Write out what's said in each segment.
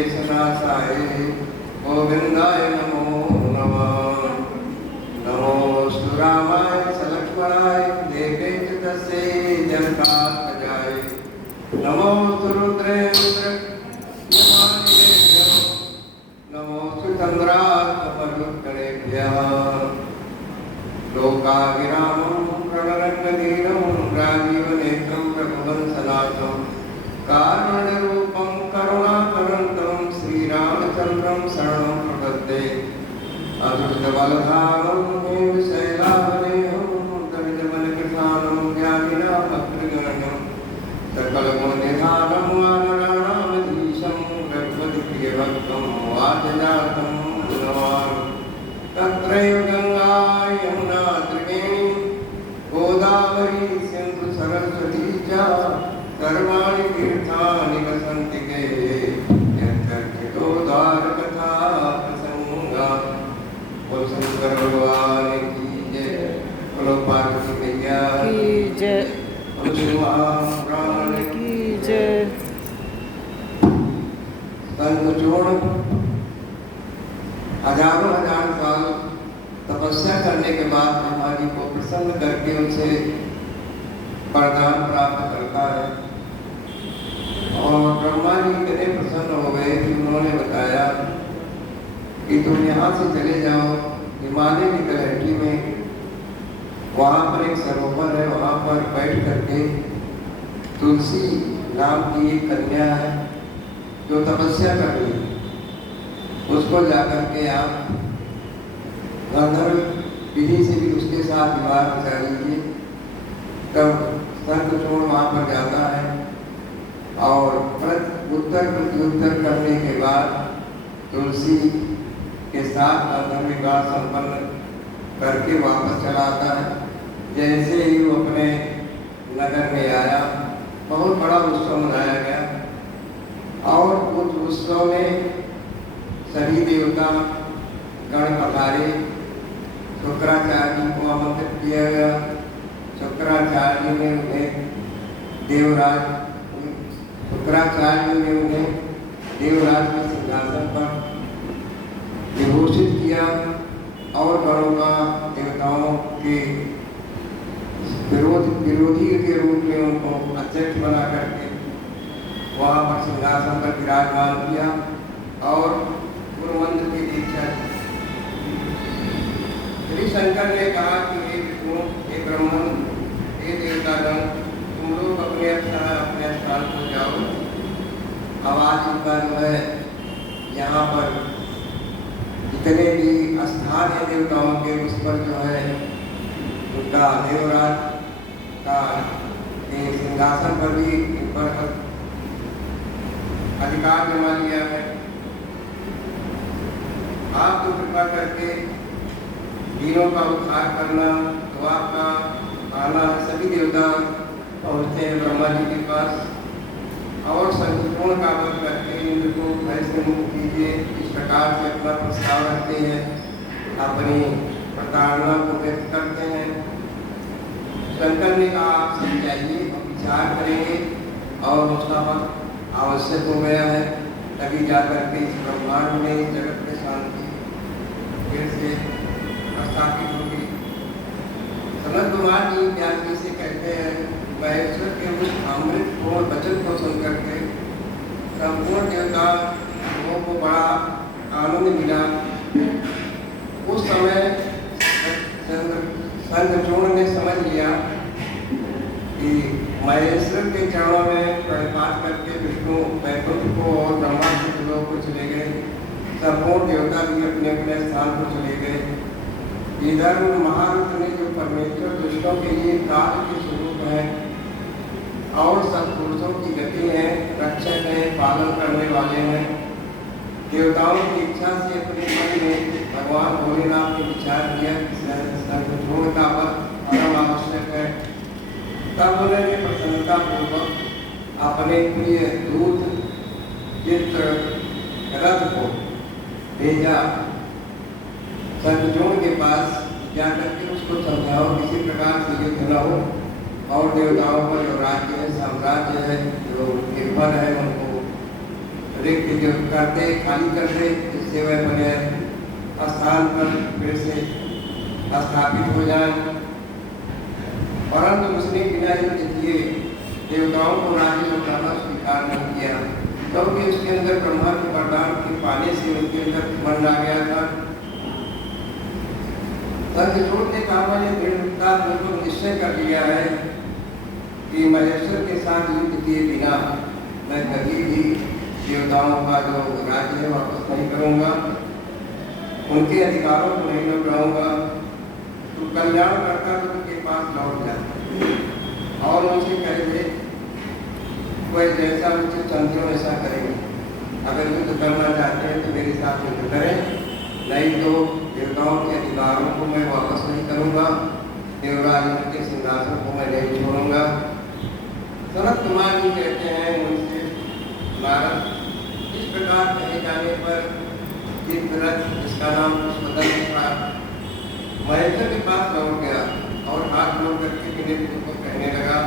क्लेशनाशाय गोविंदाय नमो नमः। नमोस्तु रामाय सलक्ष्मणाय देवे च तस्यै जनकात्मजाय। नमोस्तु रुद्रेन्द्र यमानिलेभ्यो नमोस्तु चन्द्रात्मरुद्गणेभ्यः। लोकाभिरामं प्रणरङ्गदीनं राजीवनेत्रं रघुवंशनाथं कारुण्यरूपं करुणाकरन्तं श्रीरामचन्द्रं शरणं प्रपद्ये। अदृष्टबलधामं हेमशैलावनेहं दरिद्रमनकृशानं ज्ञानिनामग्रगण्यं सकलगुणनिधानं वानराणामधीशं रघुपतिप्रियभक्तं वाजजातं नमामि। तत्रैव गङ्गा यमुना त्रिवेणी गोदावरी सिन्धु सरस्वती च सर्वाणि तीर्थानि वसन्ति के। यत्कर्षितो द्वारकथा प्रसंगा। बोल शंकर भगवान की जय। बोलो पार्वती मैया की जय। बोलो श्रीराम की जय। संतचूर्ण हजारों हजार साल तपस्या करने के बाद ब्रह्मा जी को प्रसन्न करके उनसे वरदान प्राप्त करता है। और ब्रह्मा जी इतने प्रसन्न हो गए कि उन्होंने बताया कि तुम यहाँ से चले जाओ हिमालय की तलहटी में, वहाँ पर एक सरोवर है, वहाँ पर बैठ करके तुलसी नाम की एक कन्या है जो तपस्या कर रही है, उसको जाकर के आप गंधर्व विधि से भी उसके साथ विवाह रचा लीजिए। तब संतचूर्ण वहाँ पर जाता है और उत्तर प्रत्युत्तर करने के बाद तुलसी के साथ गंधर्व विवाह संपन्न करके वापस चला आता है। जैसे ही वो अपने नगर में आया, बहुत बड़ा उत्सव मनाया गया और उस उत्सव में सभी देवता गण पधारे। शुक्राचार्य जी को आमंत्रित किया गया। शुक्राचार्य ने उन्हें देवराज के सिंहासन पर विभूषित किया और गणों का देवताओं के विरोधी के रूप में उनको अध्यक्ष बना करके वहाँ पर सिंहासन पर विराजमान किया और गुरुमंत्र की दीक्षा। श्री शंकर ने कहा कि हे विष्णु, हे ब्रह्मन, हे देवतागण, तुम लोग अपने स्थान को जाओ। अब आज इनका जो है यहाँ पर जितने भी स्थान है देवताओं के, उस पर जो है उनका देवराज का सिंहासन पर भी इन पर अधिकार जमा लिया है। आप तो कृपा करके वीरों का उद्धार करना, तो आपका आना। सभी देवता पहुँचते हैं ब्रह्मा जी के पास और संतचूर्ण का वध करके इंद्र को भय से मुक्त कीजिए, इस प्रकार से अपना प्रस्ताव रखते हैं, अपनी प्रताड़ना को व्यक्त करते हैं। शंकर ने कहा आप समझाइए, हम विचार करेंगे और उसका वक्त आवश्यक हो गया है, तभी जाकर के इस ब्रह्मांड में इस जगत में शांति फिर से स्थापित होगी। सनत कुमार जी व्यास जी से कहते हैं, महेश्वर के उस अमृतपूर्ण वचन को सुनकर के संपूर्ण देवताओं को बड़ा आनंद मिला। उस समय संतचूर्ण ने समझ लिया कि महेश्वर के चरणों में प्रणिपात करके विष्णु वैकुंठ को और ब्रह्मा के लोक को चले गए। संपूर्ण देवता भी अपने अपने स्थान पर चले गए। इधर महारुद्र ने जो परमेश्वर दुष्टों के लिए काल के स्वरूप है और सत्पुरुषों की गति है, रक्षक है, पालन करने वाले हैं, देवताओं की इच्छा से अपने मन में भगवान भोलेनाथ ने विचार किया संतचूर्ण का वध परम आवश्यक है। तब उन्होंने प्रसन्नता पूर्वक अपने प्रिय दूत चित्र रथ को भेजा संतचूर्ण के पास, जाकर के उसको समझाओ किसी प्रकार से युद्ध न हो और देवताओं पर जो राज्य है, साम्राज्य है, जो निर्भर है, उनको रिक्त जो करते खाली कर दे, जिससे वह अपने स्थान पर फिर से स्थापित हो जाए। परंतु उसने बिना युद्ध किए देवताओं को राज्य लौटाना स्वीकार नहीं किया, क्योंकि उसके अंदर ब्रह्मा के वरदान के पाने से उनके अंदर मन आ गया था। संतजोड़ ने कहा, मैंने दृढ़ता पूर्वक निश्चय कर लिया है कि महेश्वर के साथ युद्ध किए बिना मैं कभी भी देवताओं का जो राज्य है वापस नहीं करूंगा, उनके अधिकारों को नहीं लौटाऊंगा। तो कल्याण करता तो उनके पास लौट जाता और उनसे कह दे कोई जैसा उनसे चंद्रों ऐसा करेंगे। अगर युद्ध करना चाहते हैं तो मेरे साथ युद्ध करें, नहीं तो देवताओं के अधिकारों को मैं वापस नहीं करूंगा, देवराज के सिंहासन को मैं नहीं छोड़ूंगा। सनत कुमार जी कहते हैं उनसे, नारद इस प्रकार कहे जाने पर तीर्थरथ, जिसका नाम पुष्पदल था, महेश्वर के पास लौट गया और हाथ जोड़ करके विनय को कहने लगा।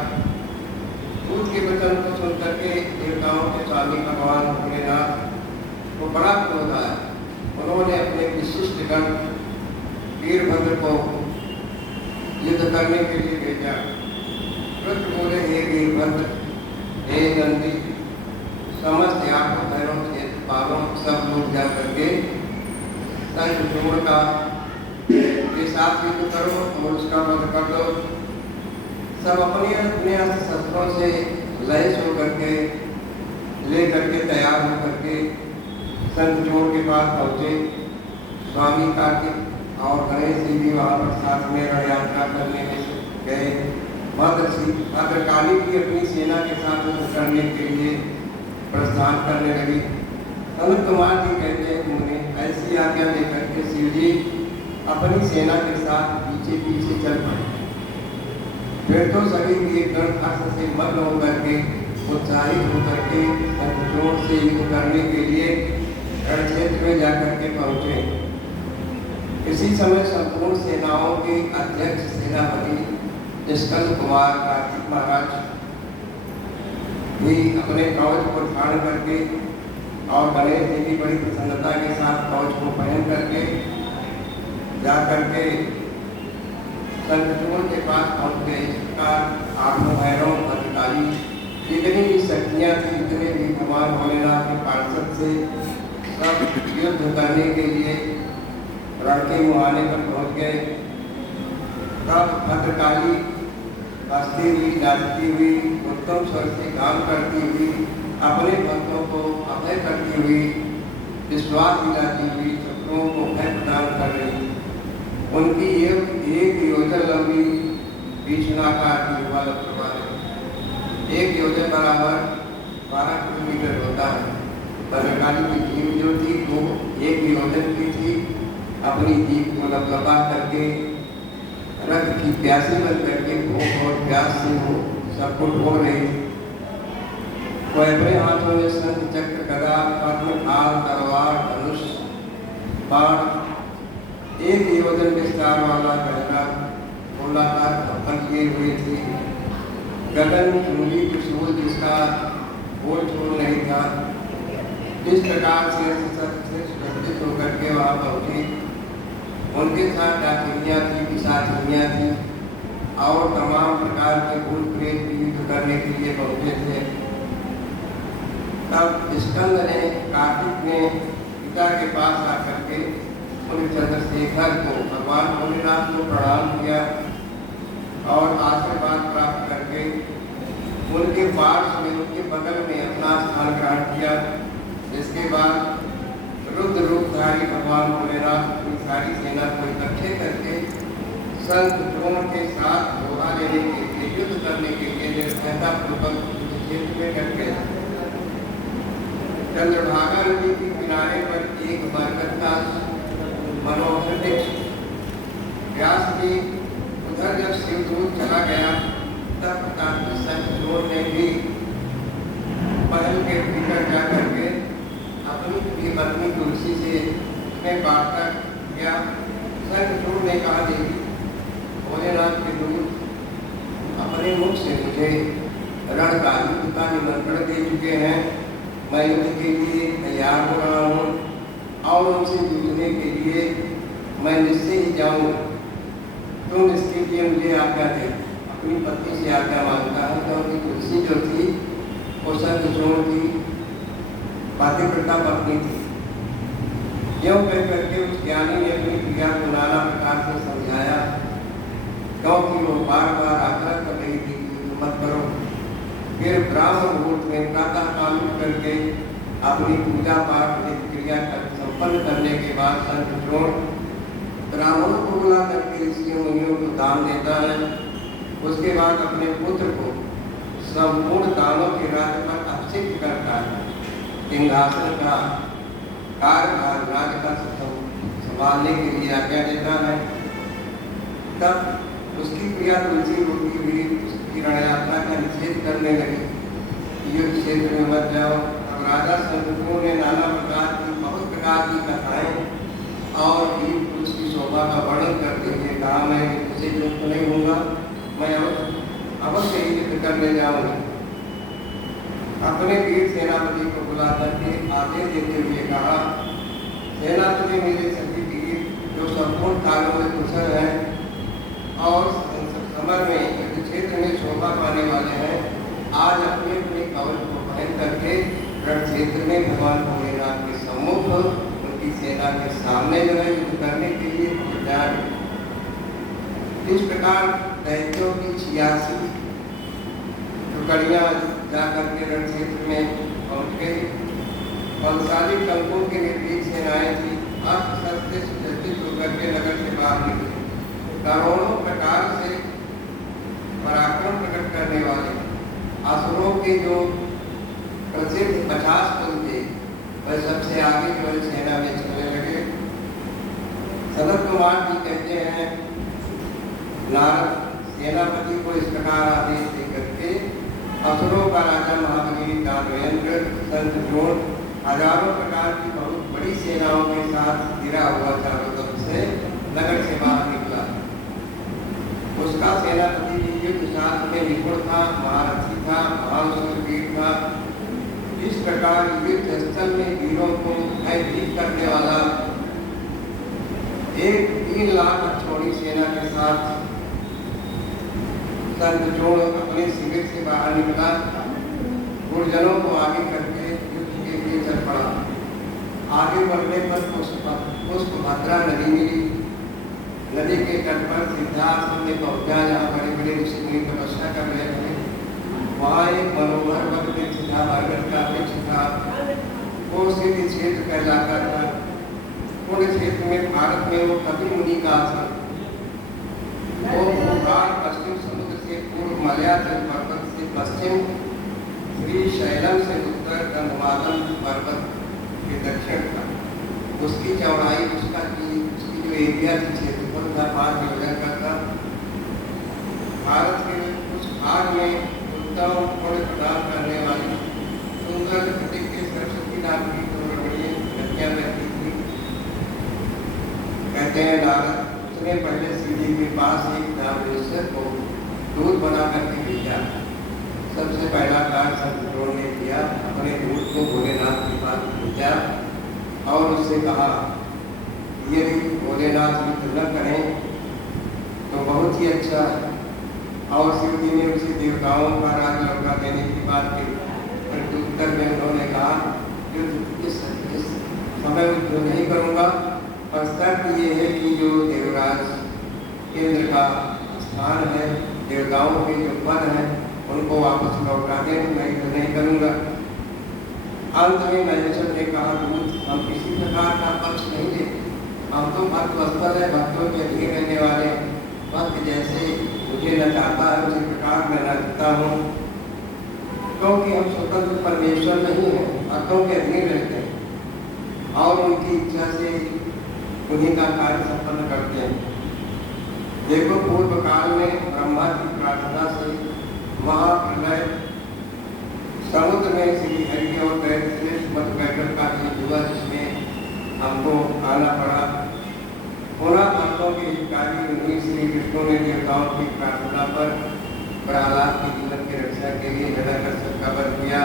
दूत के वचन को सुन करके देवताओं के स्वामी भगवान भोलेनाथ को बड़ा क्रोध आया। उन्होंने अपने विशिष्ट गण वीरभद्र को युद्ध करने के लिए भेजा। रुद्र बोले, हे वीरभद्र, हे नंदी, समस्त आठों भैरों के पालों सब लोग जा करके संतजोड़ का के साथ युद्ध करो और उसका वध कर दो। सब अपने अपने शस्त्रों से लैस होकर के ले करके तैयार होकर के संतजोड़ के पास पहुँचे। स्वामी कार्तिक और गणेश जी भी वहाँ पर साथ में रण यात्रा करने में गए। भद्रकाली भी अपनी सेना के साथ युद्ध करने के लिए प्रस्थान करने लगी। सनत कुमार जी कहते हैं, उन्हें ऐसी आज्ञा देकर के शिव जी अपनी सेना के साथ पीछे पीछे चल पड़े। फिर तो सभी एक गण हर्ष से मग्न होकर के उत्साहित होकर के संतजोड़ से युद्ध करने के लिए रण क्षेत्र में जाकर के पहुंचे। इसी समय संपूर्ण सेनाओं के अध्यक्ष सेनापति स्कंद कुमार कार्तिक महाराज भी अपने कवच को धारण करके और गणेश जी की बड़ी प्रसन्नता के साथ कवच को पहन करके जा करके संतजोड़ के पास पहुंच गए। इस प्रकार आठों भैरव अधिकारी जितनी भी शक्तियाँ थी, जितने भी भगवान भोलेनाथ के पार्षद से सब युद्ध करने के लिए रण के मुहाने पर पहुंच गए। तब भद्रकाली हंसती हुई, नाचती हुई, उत्तम स्वर से काम करती हुई, अपने भक्तों को अभय करती हुई, विश्वास दिलाती हुई, शत्रुओं को भय प्रदान कर रही। उनकी एक योजन लंबी बीचनाकार दीवार प्रमाण 1 योजन बराबर 12 किलोमीटर होता है। भद्रकाली की जीव जो थी वो 1 योजन की थी। अपनी जीव को लपलपा करके रक्त की प्यासी बन करके भूख और प्यास से वो सबको ढोल रही थी। वो अपने हाथों में शंख, चक्र, गदा, पद्म, ढाल, तलवार, धनुष, बाण, 1 योजन विस्तार वाला गहरा गोलाकार कफन लिए हुए थी। गगन चूड़ी त्रिशूल जिसका गोल छोड़ नहीं था। जिस प्रकार से सुरक्षित होकर के वहाँ पहुँची, उनके साथ डाकिनियाँ थी, पिशाचिनियाँ थी और तमाम प्रकार के भूत प्रेत भी युद्ध करने के लिए पहुँचे थे। तब स्कंद ने, कार्तिक ने पिता के पास आकर के उन चंद्रशेखर को, भगवान भोलेनाथ को प्रणाम किया और आशीर्वाद प्राप्त करके उनके पास में, उनके बगल में अपना स्थान ग्रहण किया। इसके बाद रुद्र रूपधारी भगवान भोलेनाथ अपनी सारी सेना को इकट्ठे करके संतजोड़ के साथ दोहा लेने के लिए, युद्ध करने के लिए निर्भयता पूर्वक क्षेत्र में डट गए। चंद्रभागा नदी के किनारे पर एक बरगद का मनोहर वृक्ष, व्यास जी उधर जब शिवदूत चला गया तब कार्तिक संतजोड़ ने भी महल के भीतर जाकर के अपनी पत्नी तुलसी से में वार्ता किया। संतजोड़ ने कहा, देवी भोलेनाथ के दूत अपने मुख से मुझे रण का युद्ध का निमंत्रण दे चुके हैं। मैं युद्ध के लिए तैयार हो रहा हूँ और उनसे जूझने के लिए मैं निश्चय ही जाऊँगा। तुम इसके लिए मुझे आज्ञा दे। अपनी पत्नी से आज्ञा मांगता है, क्योंकि तुलसी जो थी वो शंखचूड़ की पातिव्रता पत्नी थी। यूँ कह करके उस ज्ञानी ने अपनी क्रिया को नाना प्रकार से समझाया, क्योंकि वो बार बार आग्रह कर रही थी कि मत करो। फिर ब्राह्मण मुहूर्त में प्रातः काल उठ करके अपनी पूजा पाठ क्रिया संपन्न करने के बाद शंखचूड़ ब्राह्मणों को बुला करके ऋषियों मुनियों को दान देता है। उसके बाद अपने पुत्र को संपूर्ण दानों के राज्य पर अभिषिक्त करता है। सिंहासन का कार्यभार राज्य का संभालने के लिए आज्ञा देता है। तब उसकी प्रिया तुलसी रोटी हुई, उसकी रणयात्रा का निषेध करने लगी। युद्ध क्षेत्र में मत जाओ। अब राजा शंखचूड़ ने नाना प्रकार की बहुत प्रकार की कथाएं और वीर पुरुष की शोभा का वर्णन करते हुए कहा, मैं तुझसे युक्त नहीं हूँगा, मैं अवश्य ही युद्ध करने जाऊँगा। अपने वीर सेनापति को बुला करके आदेश देते हुए कहा, सेनापति मेरे सभी वीर जो संपूर्ण कालों में कुशल हैं और समर में युद्ध क्षेत्र में शोभा पाने वाले हैं, आज अपने अपने कवच को पहन करके रण क्षेत्र में भगवान भोलेनाथ के सम्मुख उनकी सेना के सामने जो है युद्ध करने के लिए पहुंच जाए। इस प्रकार दैत्यों की 86 टुकड़ियां जाकर के रण क्षेत्र में पहुंच गई। बलशाली टंकों के निर्भीक सेनाएं थी, अस्त्र शस्त्र से सुसज्जित होकर के नगर से बाहर निकली। करोड़ों प्रकार से पराक्रम प्रकट करने वाले असुरों के जो प्रसिद्ध 50 कुल थे, वह सबसे आगे जो सेना में चलने लगे। सनत कुमार जी कहते हैं, नारद सेनापति को इस प्रकार आदेश दे करके असुरों का राजा महाबली दानवेंद्र शंखचूड़ हजारों प्रकार की बहुत बड़ी सेनाओं के साथ घिरा हुआ चारों तरफ से नगर से बाहर निकला। उसका सेनापति भी युद्ध शास्त्र में निपुण था, महारथी था, महान वीर था। इस प्रकार युद्ध स्थल में वीरों को भयभीत करने वाला एक 3 लाख छोड़ी सेना के साथ शंखचूड़ अपने शिविर से बाहर निकला। गुरजनों को आगे करके युद्ध के लिए चल पड़ा। आगे बढ़ने पर पुष्पभद्रा नदी मिली। नदी के तट पर सिद्धाश्रम में पहुंचा, जहाँ बड़े बड़े ऋषि मुनि तपस्या कर रहे थे। वहाँ एक मनोहर वन वृक्ष था, बरगद का वृक्ष था। वो सिद्ध क्षेत्र कहलाता था। पूर्ण क्षेत्र में भारत में वो कपिल मुनि का आश्रम, वो भूभाग पश्चिम समुद्र से पूर्व मलयाचल पर्वत से पश्चिम, श्री शैलम से उत्तर, गंधमादन पर्वत के दक्षिण था। उसकी चौड़ाई उसकी जो एरिया थी क्षेत्रफल था 5 किलोमीटर का था। भारत के कुछ भाग में उत्तम पुण्य प्रदान करने वाली सुंदर घटिक के सरस्वती नाम की बड़ी नदियाँ बहती थी। कहते हैं नारद, उसने पहले सीढ़ी के पास एक नामदेश्वर को दूध बना करके भेजा। सबसे पहला कार्य शंखचूड़ ने किया, अपने दूध को भोलेनाथ के पास भेजा और उससे कहा, यदि भोलेनाथ युद्ध न करें तो बहुत ही अच्छा है। और शिव जी ने उसे देवताओं का राज लौटा देने की बात की। प्रत्युत्तर में उन्होंने कहा, युद्ध इस समय युद्ध नहीं करूँगा, पर शर्त ये है कि जो देवराज इंद्र का स्थान है, देवताओं के जो पद हैं, उनको वापस लौटा दें, मैं युद्ध नहीं करूँगा। अंत में महेश्वर ने कहा, दूत हम किसी प्रकार का पक्ष नहीं लेते, हम तो भक्त वत्सल है, भक्तों के अधीन रहने वाले। भक्त जैसे मुझे न चाहता है उसी प्रकार मैं नचता हूँ, क्योंकि हम स्वतंत्र परमेश्वर नहीं हैं, भक्तों के अधीन रहते हैं और उनकी इच्छा से उन्हीं का कार्य संपन्न करते हैं। देखो, पूर्व काल में ब्रह्मा की प्रार्थना से महाप्रलय समुद्र में श्री हरि और दैत्यश्रेष्ठ मत बैठक का युवा, जिसमें हमको आना पड़ा। पुनः भक्तों के हितकारी मुनि श्री विष्णु ने देवताओं की प्रार्थना पर प्रहलाद के जीवन की रक्षा के लिए हिरण्यकश्यप का वध किया।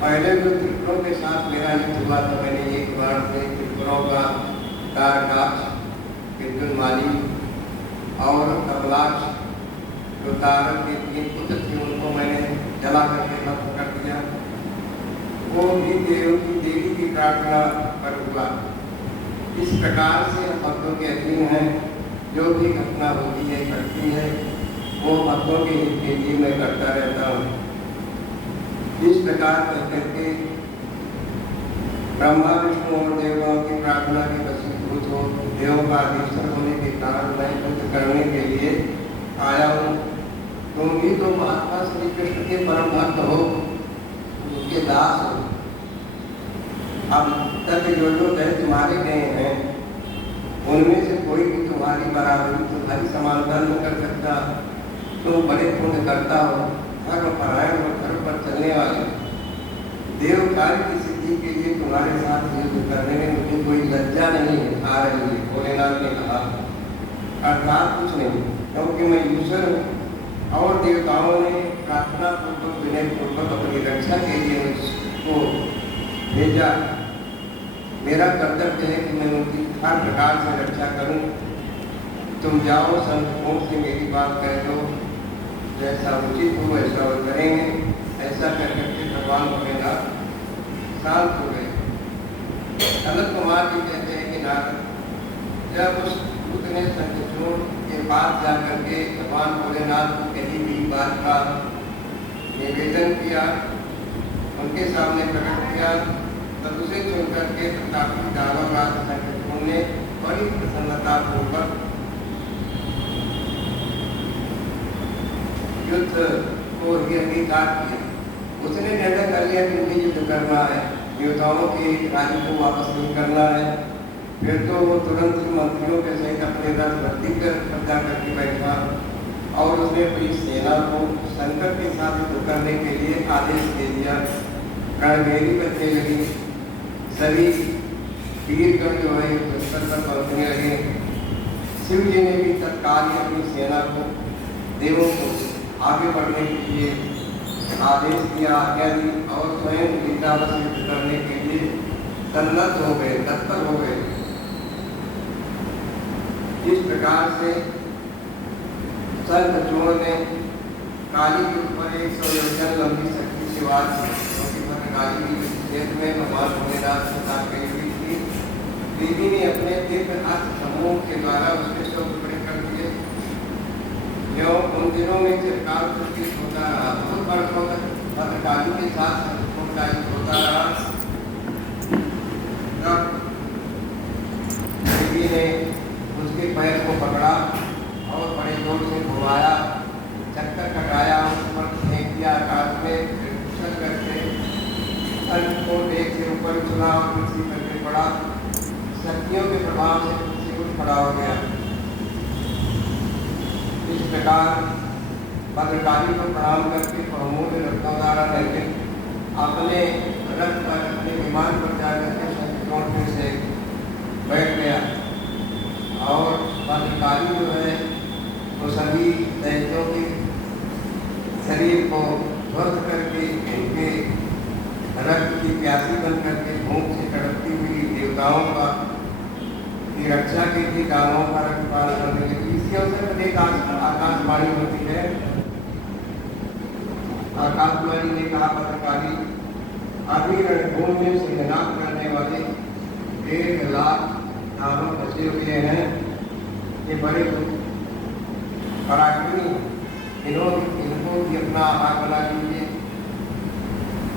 पहले जो त्रिपुरों के साथ मेरा युद्ध हुआ था, मैंने एक बार से त्रिपुरों का तारकाक्ष, विद्युन्माली और कमलाक्ष जो तारक के 3 पुत्र थे उनको मैंने जला करके खत्म कर दिया। वो भी देवी की प्रार्थना पर हुआ। इस प्रकार से हम भक्तों के अधीन हैं। जो भी घटना होती है घटती है वो भक्तों के हित के लिए मैं करता रहता हूँ। इस प्रकार कहकर के ब्रह्मा विष्णु और देवताओं की प्रार्थना के वशीभूत हो, देवों का अधीश्वर होने के कारण मैं युद्ध करने के लिए आया हूँ। तुम भी तो महात्मा श्री कृष्ण के परम भक्त हो, उनके दास हो। अब तक जो दैत्य मारे गए हैं उनमें से कोई भी तुम्हारी बराबरी, तुम्हारी समानता नहीं कर सकता। तुम बड़े पुण्य करता हो, धर्म परायण और धर्म पर चलने वाले। देव कार्य की सिद्धि के लिए तुम्हारे साथ युद्ध करने में मुझे कोई लज्जा नहीं आ रही है, भोलेनाथ ने कहा। अर्थात कुछ नहीं, क्योंकि मैं ईश्वर हूँ और देवताओं ने प्रार्थना पूर्वक विनय पूर्वक अपनी रक्षा के लिए मुझको भेजा। मेरा कर्तव्य है कि मैं उनकी हर प्रकार से रक्षा करूं। तुम जाओ, संतों से मेरी बात कह दो, जैसा उचित हो वैसा वो करेंगे। ऐसा कर करके भगवान भोलेनाथ शांत हो गए। सनत कुमार जी कहते हैं कि नारद, जब उस दूत ने संतों के पास जा करके भगवान भोलेनाथ को कही हुई बात का निवेदन किया, उनके सामने प्रकट किया, तब उसे चुन करके काफी दावाबाज संगठनों ने बड़ी प्रसन्नता पूर्वक युद्ध को ही अंगीकार किया। उसने निर्णय कर लिया कि मुझे युद्ध करना है, देवताओं के राज्य को वापस नहीं करना है। फिर तो वो तुरंत मंत्रियों के सहित अपने रथ भर्ती कर जा करके बैठा और उसने अपनी सेना को शंकर के साथ युद्ध करने के लिए आदेश दे दिया। रणभेरी बजने लगी, सभी वीरगण जो है स्तर पर पहुँचने लगे। शिव जी ने भी तत्काल ही अपनी सेना को, देवों को आगे बढ़ने के लिए आदेश दिया, आज्ञा दी और स्वयं गीतावश युद्ध करने के लिए सन्नद्ध हो गए, तत्पर हो गए। इस प्रकार से संत चोर ने काली के ऊपर 100 योजन लंबी शक्ति से वार की, क्योंकि काली की क्षेत्र में भगवान भोलेनाथ के साथ गई हुई थी। देवी ने अपने दिव्य हाथ समूह के द्वारा उसके 100 टुकड़े कर दिए। जो उन दिनों में चिरकाल प्रतीत होता रहा, बहुत वर्षों तक भद्रकाली के साथ संतों का युद्ध होता रहा। तब देवी ने उसके पैर को पकड़ा और बड़े जोर से घुमाया, चक्कर कटाया, उस पर फेंक दिया आकाश में, फिर करके को एक से ऊपर उछला और कुर्सी पर गिर पड़ा। शक्तियों के प्रभाव से कुर्सी उठ खड़ा हो गया। इस प्रकार भद्रकाली को प्रणाम करके बहुमूल्य रत्नों द्वारा निर्मित अपने रथ पर, अपने विमान पर जाकर के शक्तियों फिर से बैठ गया और भद्रकाली जो है वो सभी दैत्यों के शरीर को ध्वस्त करके इनके रक्त की प्यासी बन करके भूख से तड़पती हुई देवताओं का की रक्षा के लिए गांवों का रखवाल करने लगी। इसी अवसर पर एक आकाशवाणी होती है। आकाशवाणी ने कहा, भद्रकाली, अभी रणभूमि में सिंहनाद करने वाले 1.5 लाख दानव बचे हुए हैं। ये बड़े पराक्रमी, इनको भी अपना आहार बना लीजिए,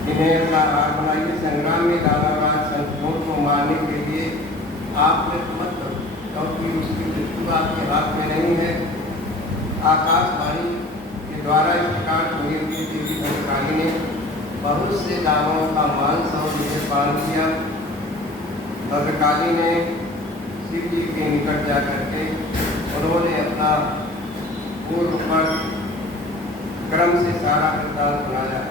इन्हें अपना आहार बनाइए। संग्राम में दानाबाज संतों को मारने के लिए आपने मत करो, क्योंकि उसकी मृत्यु आपके हाथ में नहीं है। आकाशवाणी के द्वारा इस प्रकार सुनी हुई देवी भद्रकाली ने बहुत से दानवों का मांस और उन्हें पान किया। भद्रकाली ने शिव जी के निकट जा करके उन्होंने अपना पूर्व पर क्रम से सारा वृत्तांत सुनाया।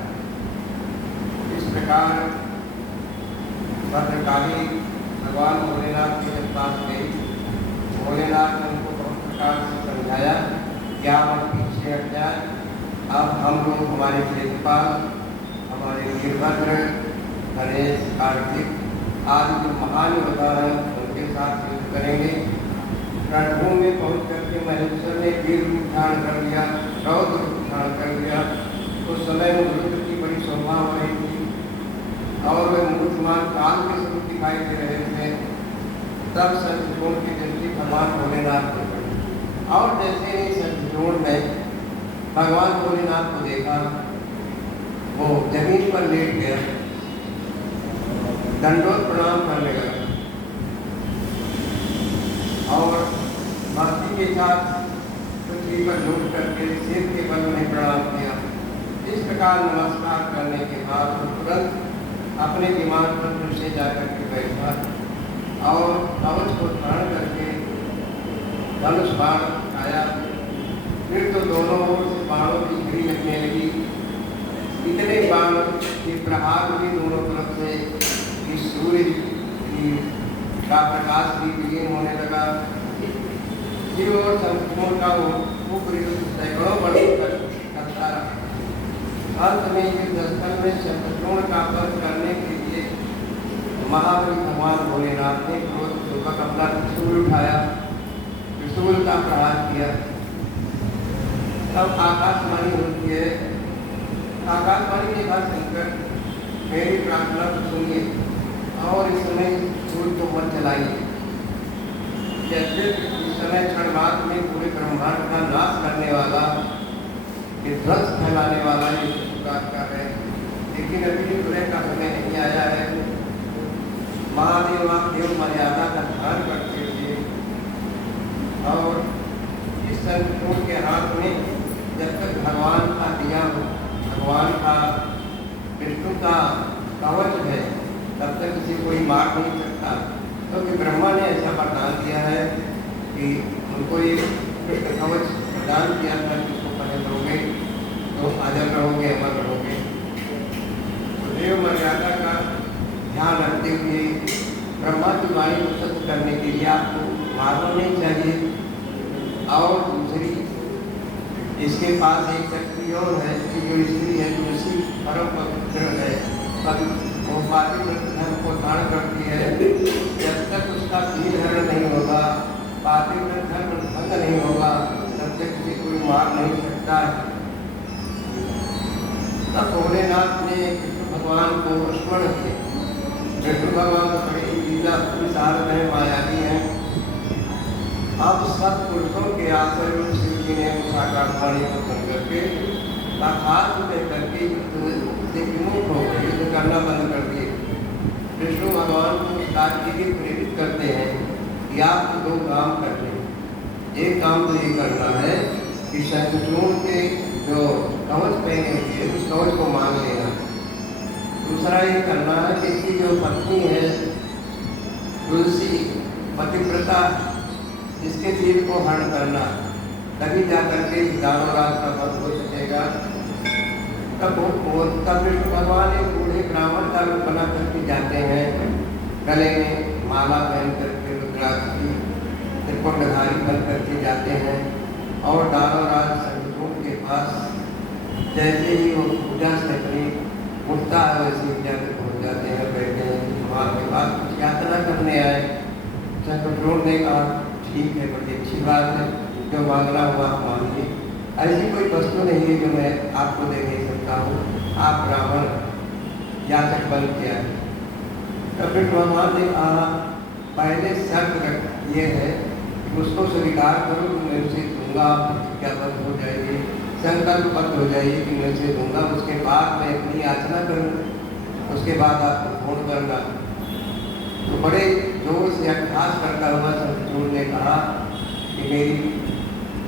इस प्रकार भद्रकाली भगवान भोलेनाथ के पास गई। भोलेनाथ ने उनको बहुत प्रकार से समझाया, क्या हम पीछे हट जाए, अब हम लोग हमारे क्षेत्र पास हमारे वीरभद्र, गणेश, कार्तिक आदि जो महान योद्धा हैं उनके साथ युद्ध करेंगे। रणभूमि में पहुँच करके महेश्वर ने वीर रूप धारण कर लिया, रौद्र रूप धारण कर लिया। उस समय में रुद्र की बड़ी शोभा हो रही थी और वे मूर्तिमान काल के स्वरूप दिखाई दे रहे थे। तब सत्यजोड़ की दृष्टि भगवान भोलेनाथ को पड़ी और जैसे ही सत्यजोड़ में भगवान भोलेनाथ को देखा, वो जमीन पर लेट गया, दंडोत प्रणाम करने लगा और भक्ति के साथ पृथ्वी पर झुक करके सिर के बल में प्रणाम किया। इस प्रकार नमस्कार करने के बाद वो तुरंत अपने विमान पर फिर से जाकर के बैठा और कवच को धारण करके धनुष बाण उठाया। फिर तो दोनों ओर से बाणों की घड़ी लगने लगी। इतने बाण के प्रहार भी दोनों तरफ से इस सूर्य का प्रकाश भी विलीन होने लगा। फिर और समुद्र का वो सैकड़ों बड़े करता रहा। अंत में युद्धस्थल में शत्रुघ्न का वध करने के लिए महाबली भगवान भोलेनाथ ने क्रोधपूर्वक अपना त्रिशूल उठाया, त्रिशूल का प्रहार किया। तब आकाशवाणी होती है, आकाशवाणी के बाद शंकर मेरी प्रार्थना को सुनिए और इस समय सूर्य को मत जलाइए। जैसे इस समय क्षण मात्र में पूरे ब्रह्मांड का नाश करने वाला, विध्वंस फैलाने वाला ये प्रकार का है, लेकिन अभी प्रलय का समय नहीं आया है। महादेव देव मर्यादा का ध्यान करते हुए और इस संकट के हाथ में जब तक भगवान का दिया हो, भगवान का विष्णु का कवच है, तब तक किसी कोई मार नहीं सकता। क्योंकि ब्रह्मा ने ऐसा वरदान दिया है कि उनको ये कृष्ण कवच प्रदान किया था कि उसको पहन लोगे तो अजर रहोगे, अमर रहोगे। तो देव मर्यादा का ध्यान रखते हुए ब्रह्मा की वाणी को सत्य करने के लिए आपको मारना नहीं चाहिए। और दूसरी, इसके पास एक शक्ति और है कि जो स्त्री है, जो उसी परम पवित्र है, वो पातिव्रत धर्म को धारण करती है। जब तक उसका शील हरण नहीं होगा, पातिव्रत धर्म भंग नहीं होगा, तब तक किसी कोई मार नहीं सकता है। तब भोलेनाथ ने विष्णु भगवान को स्मरण किया। विष्णु भगवान तो बड़ी लीला विशाल है, मायावी है। अब सब पुरुषों के आश्रय में शिव जी ने उस आकाशवाणी को सुन करके अर्थात में करके से विमुख हो गए, युद्ध करना बंद कर दिए। विष्णु भगवान को उस कार्य के लिए प्रेरित करते हैं कि आपको दो काम करने हैं। एक काम तो ये करना है कि शत्रुघ्न के जो कवच पहने हुए उस कवच को मांग लेना। दूसरा ये करना है कि इसकी जो पत्नी है तुलसी, पतिव्रता, इसके सिर को हरण करना, तभी जाकर के दानव राज का वध हो सकेगा। तब विष्णु भगवान एक बूढ़े ब्राह्मण का रूप बना करके जाते हैं, गले में माला पहन करके रुद्राक्ष की त्रिपुंडधारी बन करके जाते हैं और दानव राज शत्रुघ्न के पास जैसे ही वो पूजा से अपनी उठता है वैसे ही जाकर पहुँच जाते हैं, बैठते हैं। भगवान के पास कुछ यात्रा करने आए। शत्रुघ्न ने कहा ठीक है, बड़ी अच्छी बात है, जो मांगना हुआ आप मांगिए। ऐसी कोई वस्तु नहीं है जो मैं आपको दे नहीं सकता हूँ, आप ब्राह्मण याचक बन किया है। तब फिर भगवान ने कहा पहले शर्त ये है कि उसको स्वीकार करो कि मैं उसे दूंगा, क्या बंद हो जाएगी, संकल्पबद्ध हो जाइए कि मैं उसे दूंगा। उसके बाद मैं अपनी याचना करूँ, उसके बाद आपको फोन करना। तो बड़े जोर से अभ्यास करता हुआ शत्रुघ्न ने कहा कि मेरी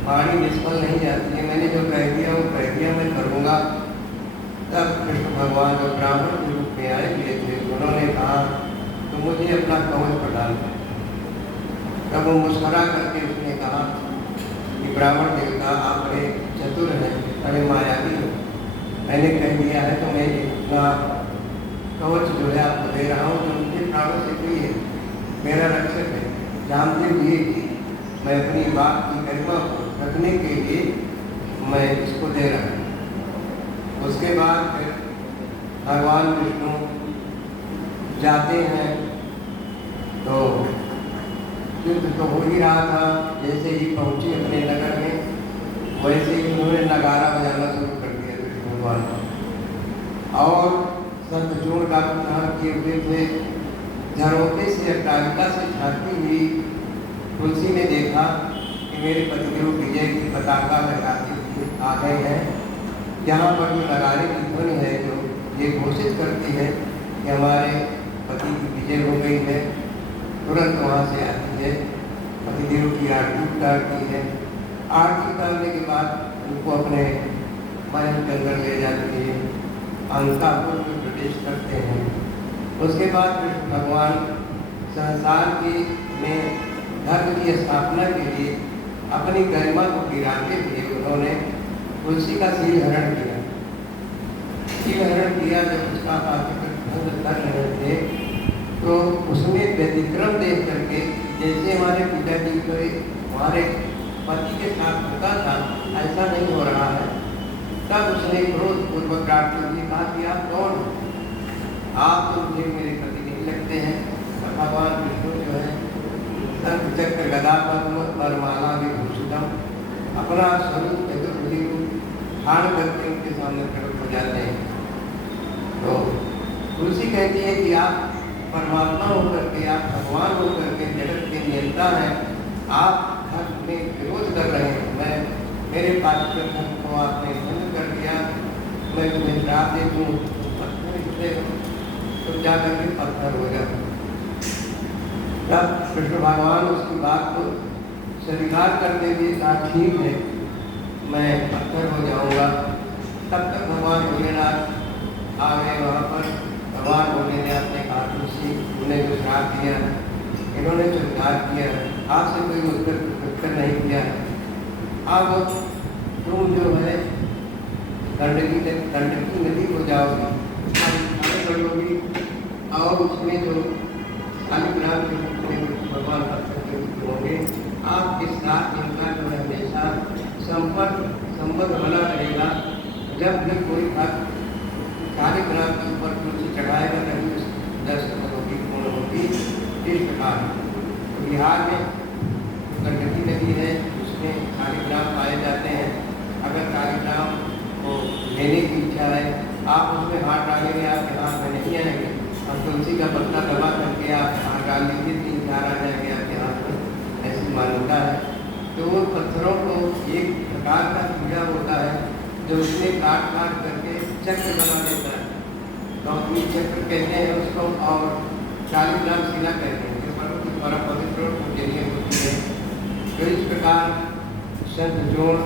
वाणी निष्फल नहीं जाती है, मैंने जो कह दिया वो कह दिया, मैं करूँगा। तब कृष्ण भगवान जो ब्राह्मण के रूप में आए हुए थे, उन्होंने कहा तो मुझे अपना कवच प्रदान कर। तब वो मुस्कुरा करके उसने कहा कि ब्राह्मण देवता आप बड़े चतुर हैं, बड़े मायावी हो, मैंने कह दिया है तो मैं अपना कवच जो है आपको दे रहा हूँ, जो मुझे प्राणों से कोई है, मेरा रक्षक है। जानते हुए कि मैं अपनी बात की गरिमा को रखने के लिए मैं इसको दे रहा हूँ। उसके बाद फिर भगवान विष्णु जाते हैं तो युद्ध तो हो ही रहा था। जैसे ही पहुंचे अपने नगर में वैसे ही उन्होंने नगारा बजाना शुरू कर दिया कृष्ण भगवान। और संत जोड़ का विधान किए हुए थे। झरोखे से अट्टालिका से झांकती हुई तुलसी ने देखा कि मेरे पतिदेव विजय की पताका लहराते हुए आ गए हैं। यहाँ पर जो नगारे की ध्वनि है जो ये घोषित करती है कि हमारे पति की विजय हो गई है। तुरंत वहाँ से आती है, पतिदेव की आरती उतारती है। आरती उतारने के बाद उनको अपने महल के अंदर ले जाती है, अंतापुर में प्रवेश करते हैं। उसके बाद कृष्ण भगवान संसार के में धर्म की स्थापना के लिए अपनी गरिमा को गिराते हुए उन्होंने तुलसी का शील हरण किया। शील हरण किया जब उसका भंग कर रहे थे तो उसमें व्यतिक्रम देख करके जैसे हमारे पिताजी को हमारे पति के साथ होता था ऐसा नहीं हो रहा है। तब उसने क्रोध पूर्वक डांटते हुए कहा कि आप कौन, आप तो मुझे मेरे पति नहीं लगते हैं। भगवान विष्णु जो है शंख चक्र गदा पद्म और माला विभूषितम अपना स्वरूप चतुर्भुज रूप धारण करके उनके सामने खड़े हो जाते हैं। तो तुलसी कहती है कि आप परमात्मा होकर के, आप भगवान होकर के जगत के नियंता हैं, आप धर्म में विरोध कर रहे हैं। मैं मेरे पात्र धर्म को आपने भंग कर दिया, मैं तुम्हें श्राप दे दूँ तो जाकर के पत्थर हो जाओ। तब कृष्ण भगवान उसकी बात को स्वीकार करते हुए कहा ठीक है मैं पत्थर हो जाऊंगा। तब तक भगवान भोलेनाथ आ गए वहाँ पर। भगवान भोलेनाथ ने कहा तुलसी उन्हें जो श्राप दिया इन्होंने स्वीकार किया, आपसे कोई उत्तर नहीं किया। अब तुम जो है गंडकी नदी हो जाओगी और उसमें जो शालिग्राम के रूप में भगवान होंगे, आपके साथ इनका जो है हमेशा संपर्क बना रहेगा। जब भी कोई भक्त शालिग्राम के ऊपर तुलसी चढ़ाएगा नहीं उस दर्शन होगी पूर्ण होगी। इस प्रकार बिहार में गंडकी नदी है उसमें शालिग्राम पाए जाते हैं। अगर शालिग्राम को लेने की इच्छा है आप उसमें हाथ डालेंगे, आपके हाथ में नहीं आएंगे। और तुलसी का पत्ता दबा करके आप हाथ डाल लीजिए 3-4 आ जाएंगे आपके हाथ में, ऐसी मान्यता है। तो वो पत्थरों को एक प्रकार का पूजा होता है जो उसमें काट करके चक्र बना देता है। तो चक्र कहते हैं उसको और शालिग्राम शिला कहते हैं जो परम पवित्र और पूजनीय होती है। तो इस प्रकार संत जोड़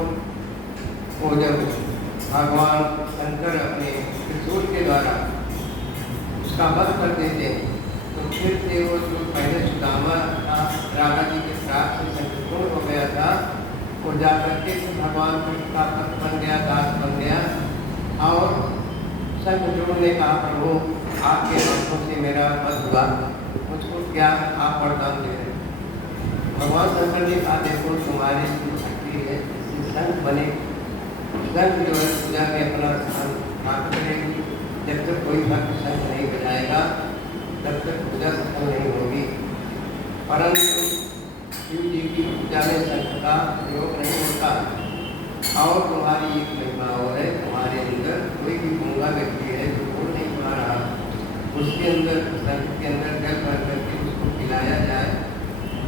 को जब भगवान शंकर अपने त्रिशूल के द्वारा उसका वध कर देते हैं तो फिर से वो जो पहले सुदामा था राधा जी के श्राप से संपूर्ण हो गया था वो जाकर के भगवान कृष्ण का भक्त बन गया, दास बन गया। और संत जोड़ ने कहा प्रभु आपके हाथों से मेरा वध हुआ, मुझको क्या आप वरदान दे रहे। भगवान शंकर ने कहा देखो तुम्हारी जो शक्ति है इससे संत बने, संत जो है पूजा में अपना स्थान प्राप्त करेगी। जब तक कोई भक्त संत नहीं बजाएगा तब तक पूजा सफल नहीं होगी। परंतु शिव जी की पूजा में संत का प्रयोग नहीं होता। और तुम्हारी एक महिमा और है, तुम्हारे अंदर कोई भी गूंगा व्यक्ति है जो बोल नहीं पा रहा, उसके अंदर संत के अंदर जल भर करके उसको पिलाया जाए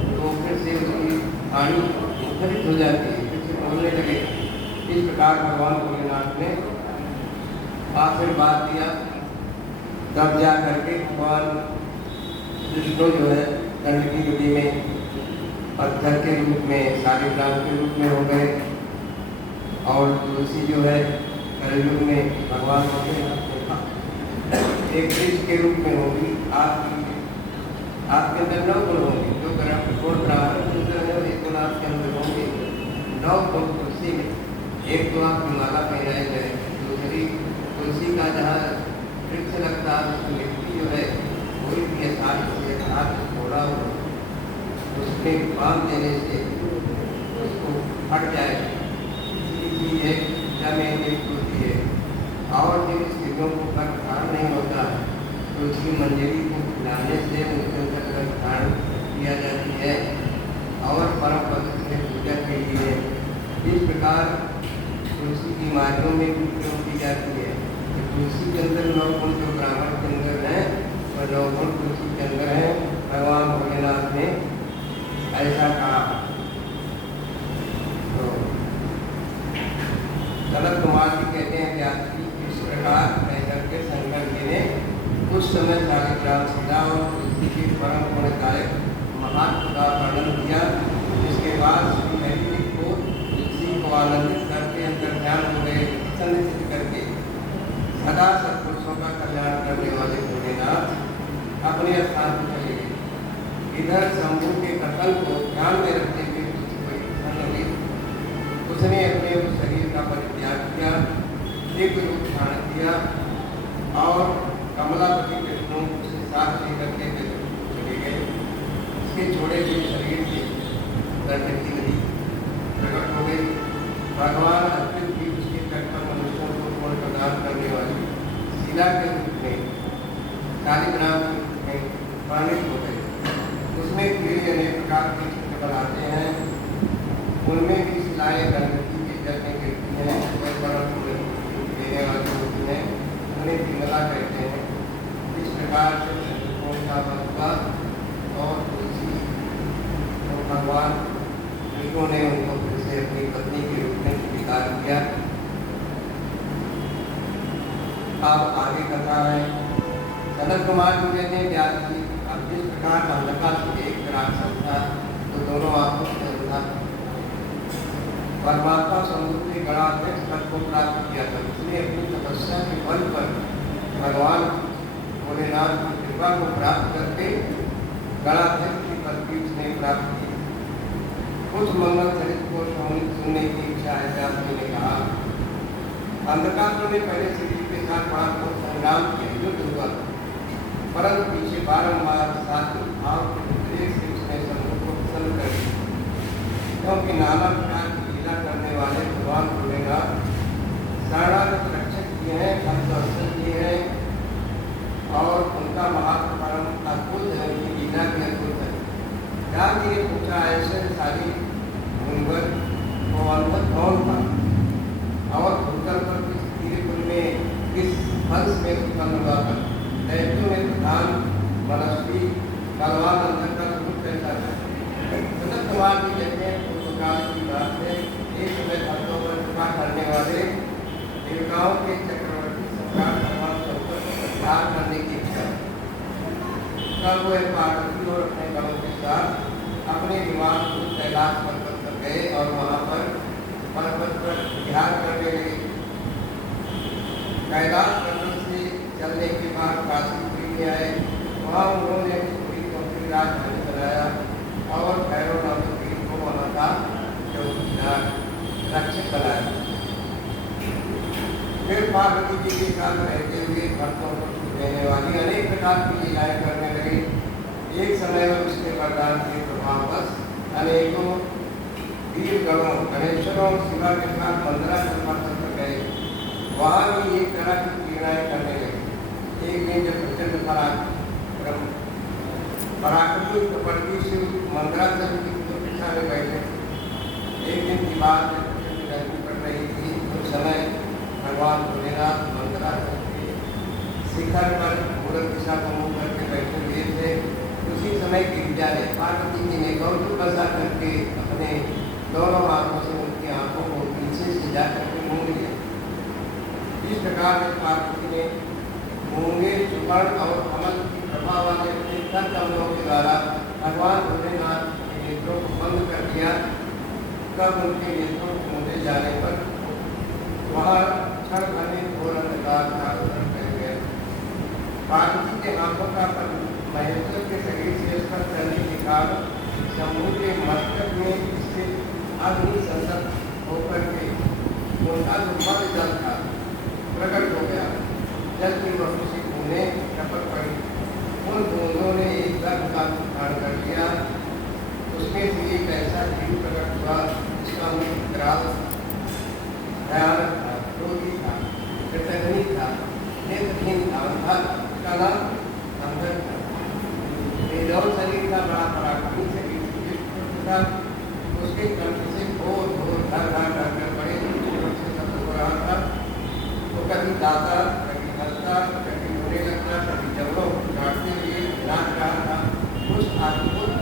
तो फिर से उसकी वाणी मुखरित हो जाती है, फिर से बोलने लगे। इस प्रकार भगवान भोलेनाथ ने आशीर्वाद दिया। तब जा करके भगवान विष्णु जो है गंडकी नदी में पत्थर के रूप में, शालिग्राम के रूप में हो गए। और तुलसी जो है कलयुग में भगवान एक वृक्ष के रूप में होगी। आपके अंदर 9 गुण होंगे, जो गुण ब्राह्मण के अंदर है 1 गुण आपके अंदर होंगे। 9 गुण तुलसी में, एक तो आपकी माला पहनाई जाए, दूसरी तुलसी का जहाँ वृक्ष लगता है उसकी मिट्टी जो है कोई भी हाथ थोड़ा हो उसमें बांध देने से उसको हट जाएगा। चीज़ है पूजा में एक होती है। और जिन स्त्रियों को घर धारण नहीं होता तो उसकी मंजरी को खिलाने से उनके ऊपर कष्ट धारण किया जाती है और परम पवित्र में पूजा के लिए इस प्रकार तुलसी की मार्गों में भी प्रयोग की जाती है। तो तुलसी के अंदर 9 गुण जो ब्राह्मण के अंदर है और 9 गुण तुलसी के अंदर है। भगवान भोलेनाथ ने ऐसा कहा। तो जनक कुमार जी कहते हैं व्यास जी इस प्रकार कहकर के शंकर जी ने कुछ समय शालिग्राम शिला और तुलसी के परम गुणदायक महात्म का वर्णन किया। इसके बाद श्री हरि जी को तुलसी को आनंदित करके अंतर ध्यान हो गए संचित करके सदा सत्पुरुषों का कल्याण करने वाले भोलेनाथ अपने स्थान पर चले गए। इधर शंभु के कथन को ध्यान में रखते हुए तुलसी को प्रसन्न हुई। उसने अपने उस शरीर का परित्याग किया, एक रूप धारण किया और कमलापति कृष्ण उसे साथ लेकर के चले गए। उसके छोड़े हुए शरीर से गंडकी नदी प्रकट हो गई। भगवान अर्जुन भी उसके तट पर मनुष्यों को पूर्ण प्रदान करने वाली शिला के रूप में शालिग्राम के रूप में वर्णित हो गए। उसमें कीड़े अनेक प्रकार के चित्र बनाते हैं, उनमें भी शिलाएं गंडकी के जल में गिरती हैं और परम देने वाली होती हैं, उन्हें पिंगला कहते हैं। इस प्रकार से शंकर का वध हुआ और तुलसी तो भगवान ऋषियों ने उनको फिर से अपनी पत्नी के रूप में स्वीकार किया। अब आगे कथा है। जनक कुमार जी कहते हैं व्यास जी अब जिस प्रकार अंधकार एक राक्षस था तो दोनों आपस में था। परमात्मा समुद्र के गणाध्यक्ष पद को प्राप्त किया था। उसने अपनी तपस्या के बल पर भगवान भोलेनाथ की कृपा को प्राप्त करके गणाध्यक्ष की पदवी उसने प्राप्त की। कुछ मंगल चरित को सुनने की इच्छा है। व्यास जी ने कहा अंधकार ने पहले श्री जी के साथ बड़ा संग्राम के युद्ध हुआ, परंतु पीछे बारंबार सात्विक भाव के उद्रेक से उसने समुद्र को प्रसन्न कर दिया। क्योंकि नाना प्रकार की लीला करने वाले भगवान भोलेनाथ शरणागत रक्षक किए हैं, भक्त किए हैं और उनका महात्म परम अद्भुत है, उनकी लीला भी अद्भुत है। व्यास जी ने पूछा ऐश्वर्यशाली मुनिवर को अनुभव कौन था और भूतल पर किस तीर्थ में किस वंश में उत्पन्न हुआ था। दैत्यों में प्रधान मनस्वी बलवान अंदर का रूप कैसा था। जनक कुमार जी कहते हैं पूर्वकाल की बात है। एक समय भक्तों पर कृपा करने वाले देवताओं के चक्रवर्ती सम्राट भगवान शंकर को प्रत्यार करने की इच्छा। तब वो पार्वती और अपने बलों के साथ अपने विमान को कैलाश पर्वत पर गए और वहाँ पर पर्वत पर विहार करने लगे। कैलाश पर्वत से चलने के बाद काशीपुरी में आए। वहाँ उन्होंने पुरी को फिर राजधानी बनाया और भैरव नाथ को वहाँ का चौकीदार रक्षक बनाया। फिर पार्वती जी के साथ रहते हुए भक्तों को देने वाली अनेक प्रकार की लीलाएं करने लगे। एक समय में उसके वरदान के प्रभाववश अनेकों वीरगणों गणेश्वरों और शिवा के साथ मंदराचल पर गए। वहाँ भी एक तरह की क्रीड़ाएं करने लगे। एक दिन जब प्रचंड पराक्रमी कपटी से मंदराचल की दिशा में बैठे। एक दिन की बात जब प्रचंड गर्मी पड़ रही थी उस समय भगवान भोलेनाथ मंदराचल के शिखर पर पूरब दिशा को मुँह करके बैठे हुए थे। उसी समय गिरिजा ने पार्वती जी ने गौतम बसा करके अपने दोनों हाथों से उनकी आंखों को पीछे से जा करके मूंग लिया। इस प्रकार से पार्वती ने मूंगे सुवर्ण और कमल की प्रभा वाले अपने कर कमलों के द्वारा भगवान भोलेनाथ के नेत्रों को बंद कर दिया। तब उनके नेत्रों को मूंदे जाने पर वहाँ क्षण भर घोर अंधकार कर गया। पार्वती के हाथों का महेश्वर के शरीर से स्पर्श करने के कारण शंभु के मस्तक में स्थित अग्नि संसद होकर के उनका जो मद जल था प्रकट हो गया। जल की वस्तु से बूंदें टपक पड़ी। उन बूंदों ने एक गर्भ का धारण कर लिया। उसमें से एक ऐसा जीव प्रकट हुआ जिसका मुख विकराल भयानक था, क्रोधी था, कृतघ्नि था नेत्रहीन था, अंधा, उसका नाम अंधक था। बेजौर शरीर था, बड़ा पराक्रमी शरीर था। उसके कंठ से घोर घोर ढर ढर ढर ढर बड़े जोर से शब्द हो रहा था। वो कभी गाता, कभी हंसता, कभी रोने लगता, कभी जबड़ों को काटते हुए नाच रहा था। उस अद्भुत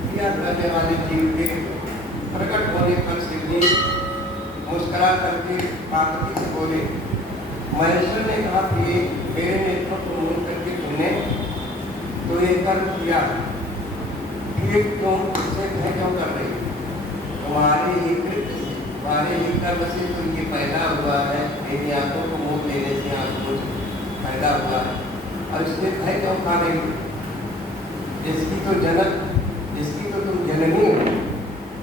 क्रिया करने वाले जीव के प्रकट होने पर शिवजी मुस्कुरा करके पार्वती से बोले, महेश्वर ने कहा कि मेरे नेत्रों को मूल करके तुमने तो ये कर्म किया, फिर तुम इसे भय क्यों कर रही? तुम्हारे ही कृत्य से, तुम्हारे ही कर्म से तो ये पैदा हुआ है। मेरी आंखों को मूल लेने से आंखों पैदा हुआ है, और इसमें भय क्यों खा रही? जिसकी तो तुम जननी हो।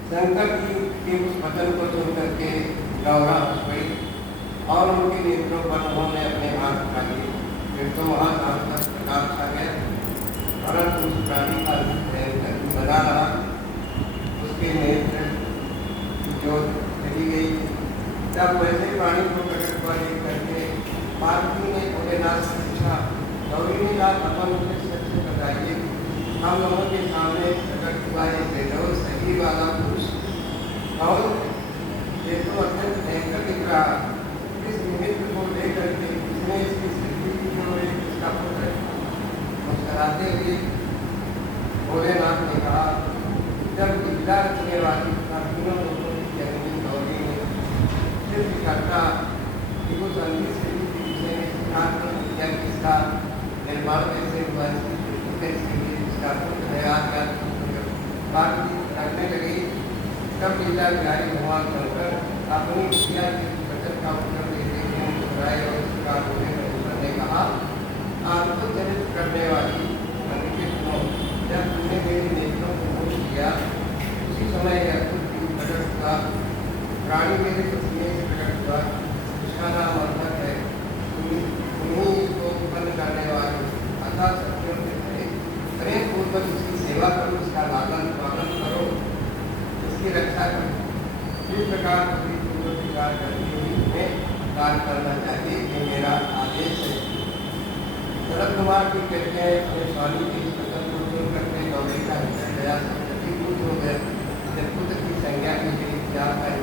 शंकर जी के उस वचन को सुन करके गौरा हंस गई और उनके नेत्रों पर उन्होंने अपने हाथ उठा लिए। फिर तो वहाँ सांस का प्रकाश आ गया, परंतु उस प्राणी का भयंकर बना रहा। उसके नेत्र जो चली गई। जब वैसे प्राणी को प्रकट हुआ देख करके पार्वती ने भोलेनाथ से पूछा, गौरी ने कहा, भगवान मुझे सच से बताइए, हम लोगों के सामने प्रकट हुआ एक बेजोर शरीर वाला पुरुष और ये तो अत्यंत भयंकर दिख रहा। इस निमित्त को लेकर के इसने इसकी सृष्टि की जो है इसका पुत्र मुस्कुराते हुए भोलेनाथ ने कहा, जब विद्या रखने वाली तीनों लोगों की जननी गौरी ने सिर्फ करता कि वो संगीत से विषय में सिद्धांत विद्या किसका निर्माण कैसे हुआ, इसकी पार्वती करने लगी। तब लीला बिहारी भगवान शंकर अपनी क्रिया के वचन का उत्तर देते हुए मुस्कुराए और उसका बोले ने कहा, आपको चरित्र करने वाली के सुनो, जब तुमने मेरे नेत्रों को मोह किया उसी समय यह अद्भुत प्रकट हुआ। प्राणी मेरे पसीने से प्रकट हुआ, उसका नाम अंधक है। तुम्हीं इसको उत्पन्न करने वाले अर्थात सत्यों से प्रेम पूर्वक उसकी सेवा करो, उसका लालन पालन करो, उसकी रक्षा करो। इस प्रकार पूरी पूर्वक विचार करके ही हमें कार्य करना चाहिए, ये मेरा आदेश है। शरद कुमार जी कहते हैं, अपने स्वामी की इस वचन को सुन करके गौरी का हृदय दया से प्रतिभूत हो गया। जब पुत्र की संज्ञा की गई क्या है,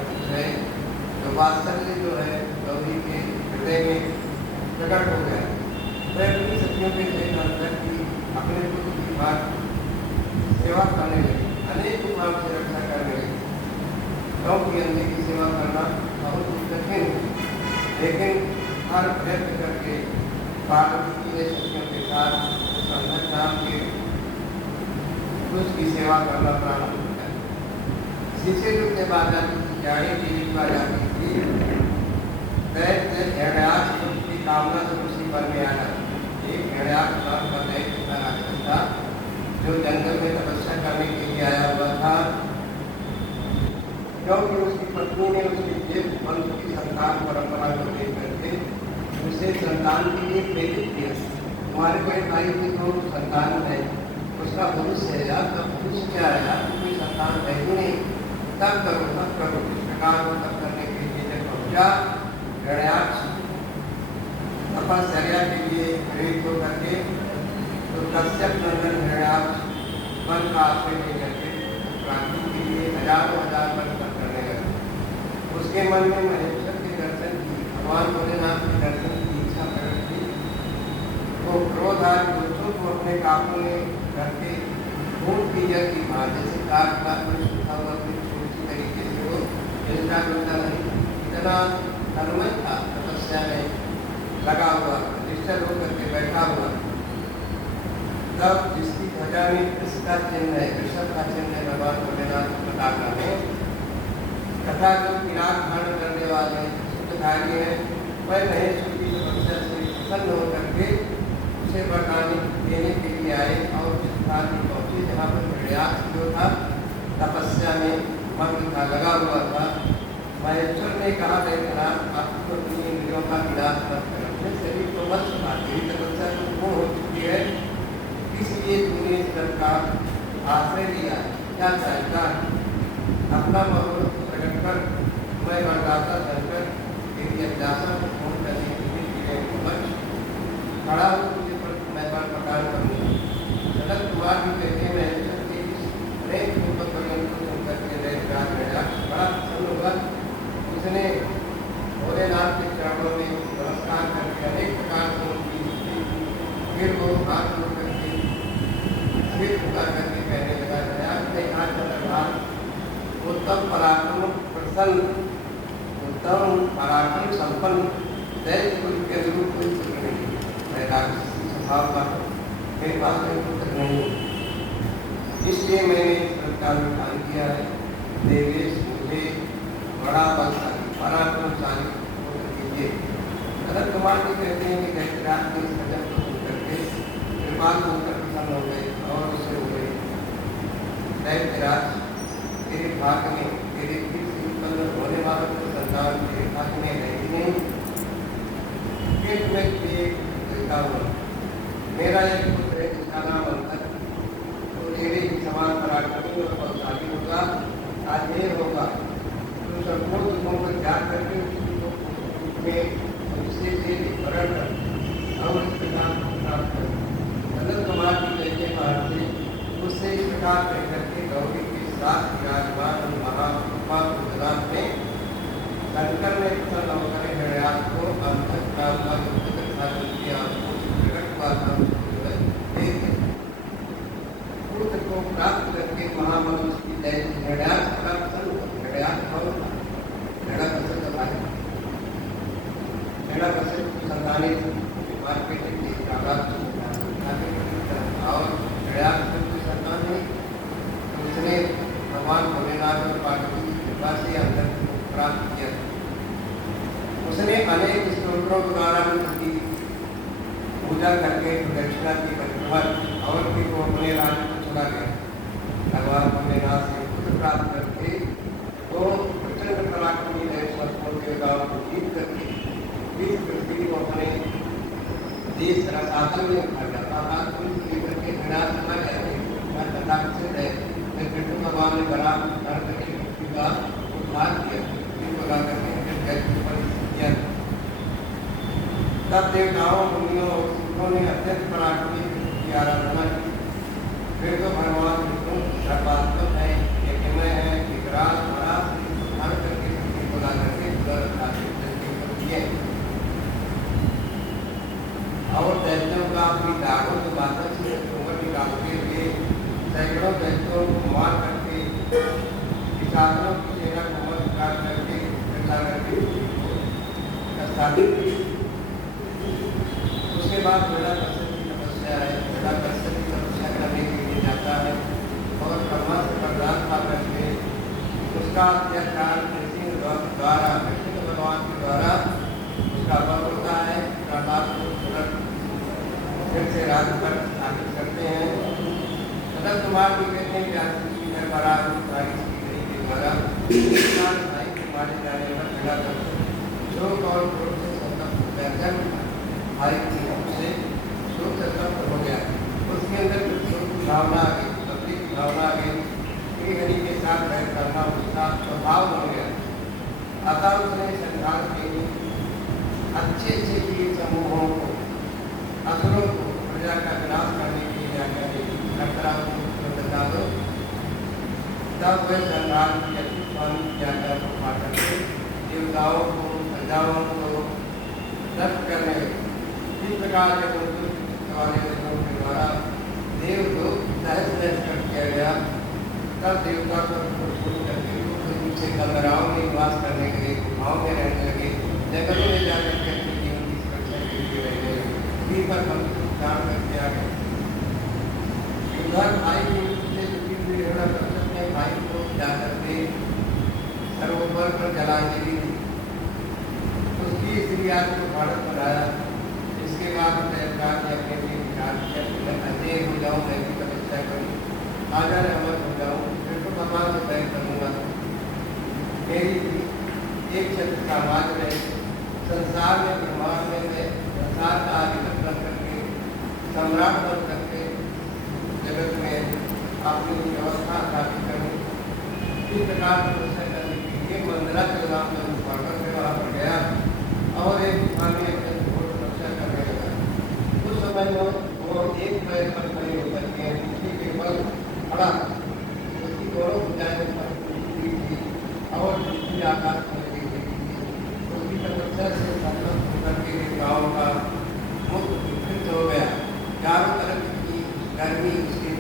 तो वात्सल्य जो है गौरी के हृदय में प्रकट हो गया। वह अपनी सखियों के अंदर की अपने पुत्र की बात सेवा करने लगी, अनेक उपायों से रक्षा करने लगी। क्योंकि अंधे की सेवा करना बहुत ही कठिन है, लेकिन हर प्रयत्न करके पार्वती ने सखियों के साथ उस अंधक नाम के पुरुष की सेवा करना प्रारंभ किया। शीशे युग के बाद जाने की रीवा जाती थी, की कामना से उसी पर में आ जाती। एक हिरण्याक्ष नाम का दैत्य राक्षस था जो जंगल में तपस्या करने के लिए आया हुआ था। क्योंकि उसकी पत्नी ने उसके देव वंश की संतान परंपरा को देख करके उसे संतान के लिए प्रेरित किया। तुम्हारे कोई भाई की तो संतान है, उसका भविष्य है, आपका भविष्य क्या है, आपकी कोई संतान है ही नहीं, तब करो तब करो। इस प्रकार को तब करने के लिए जब पहुंचा हिरण्याक्ष तपश्चर्या के लिए प्रेरित होकर के, तो कश्यप नंदन हिरण्याक्ष वन का आश्रय लेकर के क्रांति के लिए हजारों हजार वन पर करने लगे। उसके मन में महेश्वर के दर्शन की, भगवान भोलेनाथ के दर्शन की इच्छा प्रकट की। वो क्रोध आज दोस्तों को अपने काबू में करके खून की जल की मार जैसे काट काट में सूखा हुआ फिर छोटी तरीके से वो हिलता डुलता नहीं, इतना तन्मय था, तपस्या में लगा हुआ, निश्चल होकर के बैठा हुआ। तब जिसकी ध्वजा में कृष्ण का चिन्ह है, वृषभ का चिन्ह है भगवान भोलेनाथ पताका में, तथा जो किरात धारण करने वाले सूत्रधारी है, वह महेश्वर की तपस्या से प्रसन्न होकर के उसे वरदान देने के लिए आए और उस स्थान में पहुंचे जहाँ पर हिरण्याक्ष जो था तपस्या में मग्न था, लगा हुआ था। महेश्वर ने कहा, दैत्यनाथ आपको अपनी इंद्रियों का विनाश मत करो, अपने शरीर को मत सुना, तेरी तपस्या तो पूर्ण हो चुकी है, इसलिए तूने इस घर का आश्रय लिया। क्या चाहता अपना मनोरथ प्रकट कर, मैं वरदाता बनकर तेरी अभिलाषा को पूर्ण करने के लिए खड़ा हो तुझे पर मैं पर प्रकार करूँगा। सनत कुमार भी कहते हैं मैं अनेक रूप करके राज मेरा बड़ा प्रसन्न हुआ। उसने भोलेनाथ के चरणों में नमस्कार करके अनेक प्रकार से उनकी फिर वो हाथ जोड़ करके सिर झुका करके कहने लगा दया अपने हाथ का दरबार उत्तम पराक्रम प्रसन्न उत्तम पराक्रम संपन्न दैत्य कुल के अनुरूप कोई पुत्र नहीं। मैं राक्षसी स्वभाव का मेरे पास कोई पुत्र नहीं, इसलिए मैंने इस प्रकार विधान किया है। देवेश मुझे बड़ा बलशाली पराक्रमशाली पुत्र कीजिए। सनत कुमार जी कहते हैं कि दैत्यराज ने इस वचन को सुन करके कृपाल होकर प्रसन्न हो गए और उससे बोले दैत्यराज तेरे भाग्य में तेरे फिर से उत्पन्न होने वाला तो संतान तेरे भाग्य में है ही नहीं। फिर मैं देता हूँ मेरा एक पुत्र है जिसका नाम अंतर तो तेरे ही समान पराक्रमी और बलशाली होगा। आज ये होगा तो संपूर्ण दुखों को त्याग करके उससे वरण कर और इस प्रकार प्राप्त कर। सनत कुमार की कहते महाराज उससे इस प्रकार कह करके गौरी के साथ विराजमान महात्मा गुजरात में शंकर ने प्रसन्न होकर हृदयास को अंतक कामना पुत्र को प्राप्त करके महामनुष्य की जय हृदयास का प्रसन्न हृदयास भवन की संतानित मार्केट की और हृदयास की संतान है। उसने भगवान भोलेनाथ और पार्वती की कृपा से अंतर को प्राप्त किया। उसने अनेक स्तोत्रों द्वारा उनकी पूजा करके प्रदक्षिणा की परिक्रमण और फिर वो अपने राज्य को चला गया। भगवान भोलेनाथ से पुत्र प्राप्त करके वो प्रचंड पराक्रमी के गाँव को जीत करके इस पृथ्वी को अपने देश रसातल में भर जाता था। लेकर के विनाश चला गया कथा प्रसिद्ध है। कृष्ण भगवान ने बड़ा धर्म करके पृथ्वी का उद्धार किया, इनको ला करके तब देवताओं मुनियों और सिद्धों ने अत्यंत पराक्रमी की आराधना की। फिर तो भगवान विष्णु सर्वात्मक है, यज्ञमय है, विकराल बड़ा उद्धार करके सभी को ला करके दिए और दैत्यों का अपनी दाढ़ों के बातों से उम्र निकालते हुए सैकड़ों दैत्यों को मार करके किसानों की सेना को मत काट करके उसके बाद बड़ा कश्यप की तपस्या है। बड़ा कश्यप की तपस्या करने के लिए जाता है और ब्रह्मा से वरदान पा करके उसका अत्याचार कृष्ण द्वारा कृष्ण भगवान के द्वारा उसका बल होता है। प्रहलाद को तुरंत फिर से राज्य पर स्थापित करते हैं। सनत कुमार भी कहते हैं कि के द्वारा भाई के मारे जाने पर खड़ा कर शोक और क्रोध से संतप्त भाई से शोक से तप्त हो गया। उसके अंदर शोक की भावना आ गई, भक्ति की भावना आ गई। श्री हरि के साथ बैठ करना उसका स्वभाव बन गया। अतः उसने संसार के अच्छे अच्छे वीर समूहों को असुरों को प्रजा का विनाश करने के लिए जाकर बता दो। तब वह संसार की अच्छी स्वामी जाकर करके देवताओं को प्रजाओं को नष्ट करने इस प्रकार के वाले के द्वारा देवलोक सहज कर किया गया। तब देवता से कलराओं में निवास करने के लिए गुफाओं में रहने लगे, जंगलों में जाकर के जीवन की सुरक्षा के लिए रहने लगे। पर दान कर दिया गया। युद्ध भाई की से दुखी हुई अपने भाई को जाकर के सरोवर पर जलांजलि दी। उसकी स्त्री आज को भारत बनाया। इसके बाद सरकार ने अपने लिए विचार किया कि मैं अजय हो जाऊँ, मैं भी तपस्या करूँ, आजा अमर हो जाऊँ, फिर तो भगवान से तय करूँगा। मेरी एक शक्ति समाज में संसार में ब्रह्मांड में मैं संसार का अधिपति बन करके सम्राट बन करके जगत में अपनी व्यवस्था स्थापित करूँ। इस प्रकार तपस्या करने के लिए मंदरा के नाम पर पढ़कर के वहाँ पर गया और एक गुफा में अपने घोर तपस्या करने लगा। समय वो एक पैर पर खड़े होकर के दूसरे के बल खड़ा उसकी दोनों भुजाएं ऊपर हुई थी और दूसरी आकाश में लगी हुई थी। उसकी तपस्या से संतप्त होकर के गाँव का मुक्त विकृत हो गया। चारों तरफ की गर्मी उसकी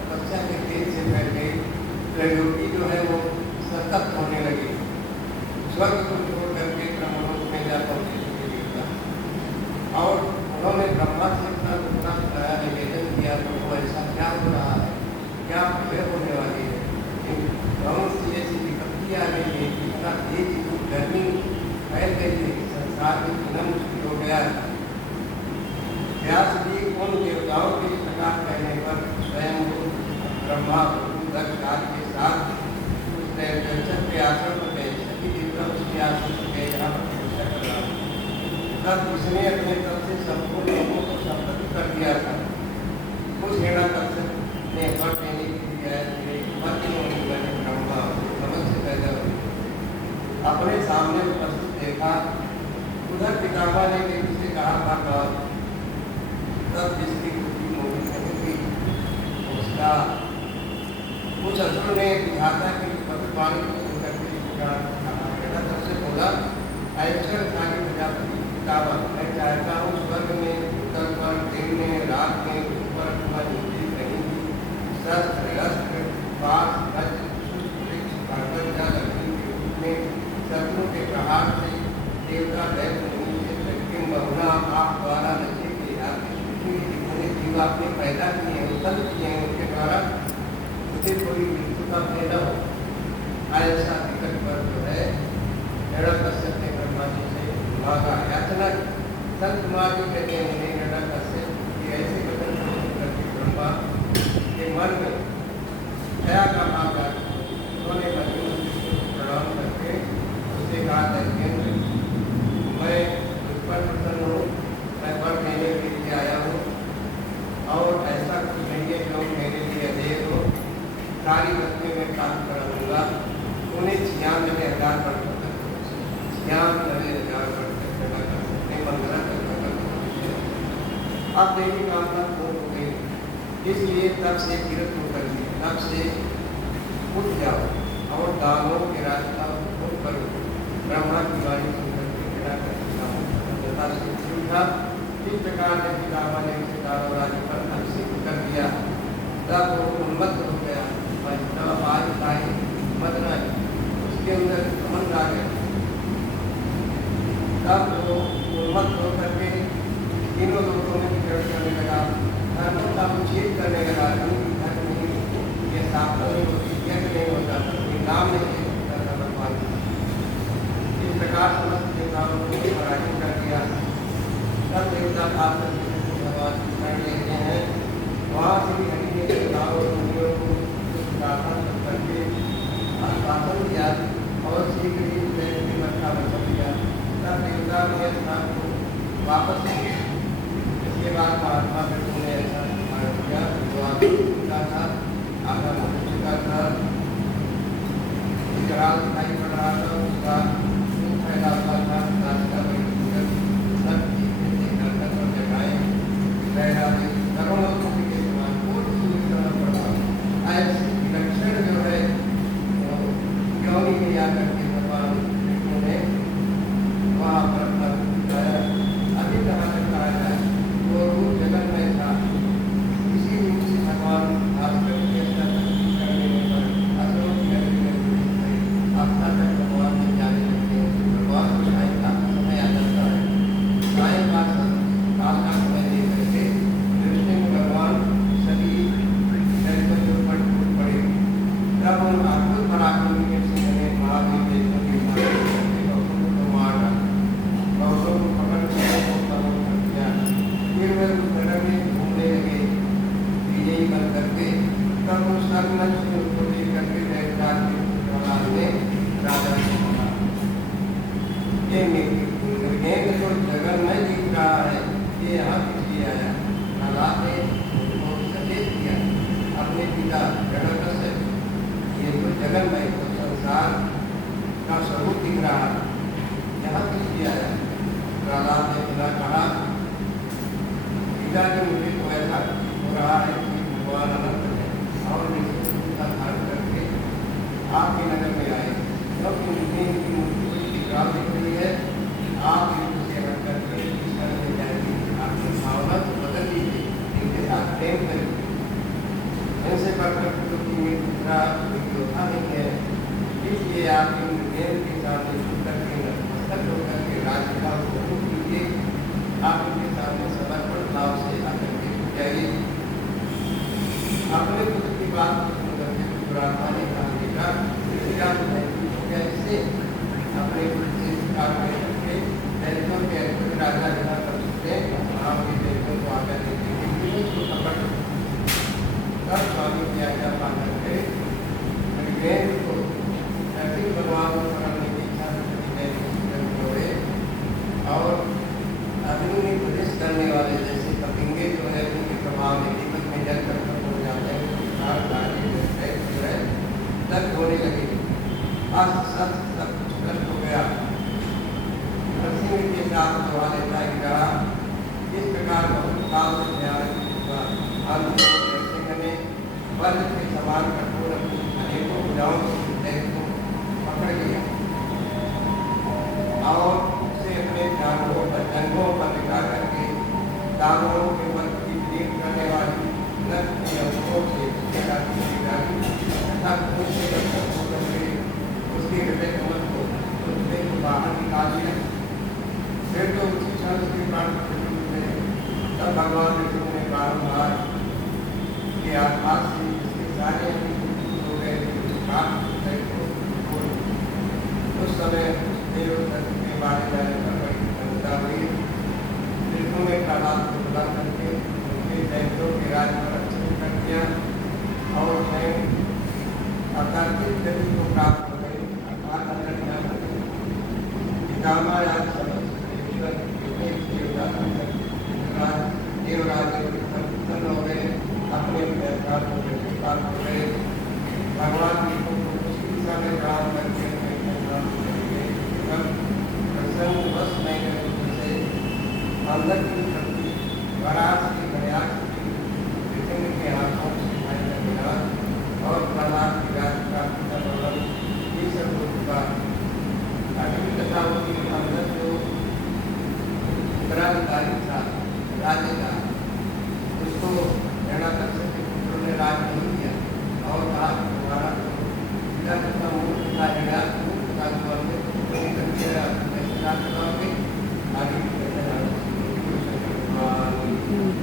तपस्या के तेज से फैल गई। त्रैलोकी जो है वो संतप्त होने लगी। स्वर्ग को छोड़ करके ब्रह्मलोक में जा पहुंचे और उन्होंने ब्रह्मा से अपना दुखना बताया, निवेदन किया तो वो ऐसा क्या हो रहा है, क्या भय होने वाली है। बहुत सी ऐसी विपत्ति आ गई है, इतना तेज गर्मी फैल गई है कि संसार में जीना मुश्किल हो गया है। व्यास जी उन देवताओं के इस प्रकार कहने पर स्वयं ब्रह्मा दक्ष के साथ उस दर्शन के आश्रम पर गए। सभी देवता उसके आश्रम पर गए जहाँ पर तपस्या कर रहा था। तब उसने अपने तरफ से संपूर्ण लोगों को संपत्ति कर दिया था। उस हिरण्यकश्यप ने वर देने के लिए ब्रह्मा नमक से पैदा हुए अपने सामने उपस्थित देखा। उधर पितामह ने देवी से कहा था तब जिसकी बुद्धि मोहित नहीं थी उसका उस असुर ने विधाता की भविष्यवाणी को सुनकर के से बोला, ऐश्वर्य प्रजापति मैं चाहता हूँ स्वर्ग में, उत्तर पर, दिन में, रात में, ऊपर कहीं भी शस्त्र अस्त्र पास में शत्रु के प्रहार से देवता बहुना आप द्वारा नशे के जितने जीव आपने पैदा किए हैं उत्पन्न किए हैं उनके द्वारा मुझे कोई मृत्यु का भय न हो। ऐसा विकट पर जो है हिरण्यकश्यप ने ब्रह्मा जी से मांगा। याचना संत कुमार जी कहते हैं हिरण्यकश्यप कि ऐसे कथन करके ब्रह्मा के मन में दया का भाव जाता। उन्होंने प्रणाम करके उससे कहा दैत्येंद्र मैं तुझ पर प्रसन्न हूँ, मैं वर देने के लिए आया हूँ और ऐसा कुछ नहीं है जो मेरे लिए अधेय हो। सारी वस्तुएं मैं प्राप्त करा दूंगा। उन्हें 96,000 पर अब देवी कामना पूर्ण हो गई, इसलिए तब से गिरत होकर तब से उठ जाओ और दानों के रास्ता खोल करो। ब्रह्मा की वाणी सुनकर उठा। इस प्रकार ने पितामह ने उसे दानव राज्य पर अभिषेक कर दिया। तब वो उन्मत्त हो गया, उसके अंदर घमंड आ गया। तब वो उन्मत्त होकर के तीनों लोगों में विचरण करने लगा, धर्मों का उच्छेद करने लगा। धर्म नहीं, ये स्थापना नहीं होती, यज्ञ नहीं होता, नाम नहीं होता भगवान। इस प्रकार समस्त देवताओं को पराजित कर दिया। तब देवता भगवान शरण लेते हैं। वहाँ से भी हरि ने देवताओं और मुनियों को प्रार्थना करके आश्वासन दिया और शीघ्र ही मक्का बचा दिया। तब देवता ने स्थान को वापस इसके बाद महात्मा बिरजू ने ऐसा निर्माण किया जो आपका था, आपका मनुष्य का था, विकराल दिखाई पड़ रहा था, उसका दुख फैला हुआ था, नाचता सब चीजें नरकत और जगाए करोड़ों के समान कोटि सूर्य करना पड़ा। ऐसे विलक्षण जो है योनि में जाकर के भगवान विष्णु ने वहाँ पर अपना दिखाया। अभी कहाँ तक कहा जाए वो रूप जगत में था, इसी रूप से भगवान भास्कर के करने पर असुरों की नगरी में अपना तक भगवान में जाने लगते हैं। भगवान को सायंकाल का समय आ जाता है। सायंकाल काल का समय दे करके कृष्ण भगवान सभी जगत के ऊपर टूट पड़े। तब उन अद्भुत पराक्रमी के सिंह ने महादेव देवों के भक्तों को मार डाला, भक्तों को पकड़ कर दिया। फिर वे उस नगर में घूमने लगे विजयी बन करके। तब उस सर्वमंच में उसको देख करके देवदार के प्रहलाद ने राजा से कहा, ये मृगेंद्र जो जगन में दिख रहा है ये यहाँ किस लिए आया? प्रहलाद ने उनको सचेत किया अपने पिता हिरण्यकश्यप, ये तो जगन में तो संसार का स्वरूप दिख रहा है, यहाँ किस लिए आया? प्रहलाद ने बिना कहा पिता के इनसे बढ़कर क्योंकि ये दूसरा योद्धा नहीं है, इसलिए आप इन विधेयक के सामने झुक करके नतमस्तक होकर के राज्य का हुक्म कीजिए। आप इनके सामने समर्पण भाव से आकर के जाइए। अपने पुत्र की बात को सुन करके दुरात्मा ने कहा, बेटा क्या महसूस हो गया इससे? अपने पुत्र से स्वीकार करके दैत्यों के अधिपति राजा जहाँ कर सकते हैं, आपके दैत्यों को आकर देते उसको पकड़ तब स्वामी की आज्ञा पा करके ऋग्वेद को नरसिंह भगवान को पकड़ने की इच्छा हुए और अग्नि में प्रवेश करने वाले जैसे पतंगे जो है उनके प्रभाव में दीपक में जल कर हो जाते हैं, तक होने लगे। सब कुछ नष्ट हो गया। नरसिंह के साथ दौड़ा लेता है कहा, इस प्रकार बहुत काल से भयानक हुआ। अंत में नरसिंह ने वज्र के समान कठोर अनेकों भुजाओं को पकड़ लिया और उसे अपने जंगों पर बिठा करके दानवों के वध की भीख करने वाली नर के अंगों से उसके हृदय कमल को उसमें बाहर निकाल दिया। फिर तो उसी क्षण उसके प्राण हुए। तब भगवान विष्णु ने बारंबार के आसपास से इसके सारे हो गए। उस समय देव के मारे जाने पर बड़ी चिंता हुई। विष्णु ने प्रहलाद को बुला करके उनके दैत्यों के राज्य पर रक्षण कर दिया और स्वयं अकार्तिक गति को प्राप्त हो गई। देवराज प्रसन्न हो गए, अपने प्राप्त हो गए। भगवान विष्णु को उसी दिशा में प्रणाम करके प्रसन्न बस नहीं से अंदर की शक्ति वराज के प्रयास के हाथों से और प्रहलाद की राज प्राप्ति का प्रबल ये सब हो चुका। अग्नि तथा उसके अंदर जो उत्तराधिकारी था राज्य का, उसको हिरण्यकश्यप के पुत्रों ने राज नहीं किया और कहा तुम्हारा पिता कितना मूर्ख था, मूर्ख था, तो अपने पुत्रों ने करके कैसे राज कराओगे? आगे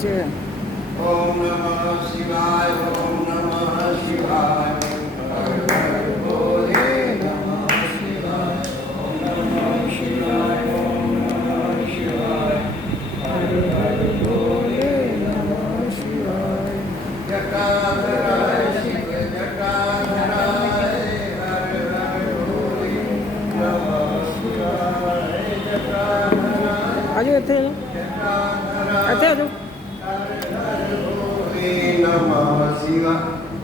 जय ओम नमः शिवाय, ओम नमः शिवाय। बोले नमः शिवाय, ओम नमः शिवाय, ओम नमः शिवाय। बोले नमः शिवाय। जटाधराय शिव जटाधराय, हर हर बोले नमः शिवाय। जटाधराय आगे थे जटाधराय नमः शिवाय,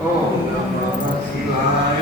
ओम नमः शिवाय।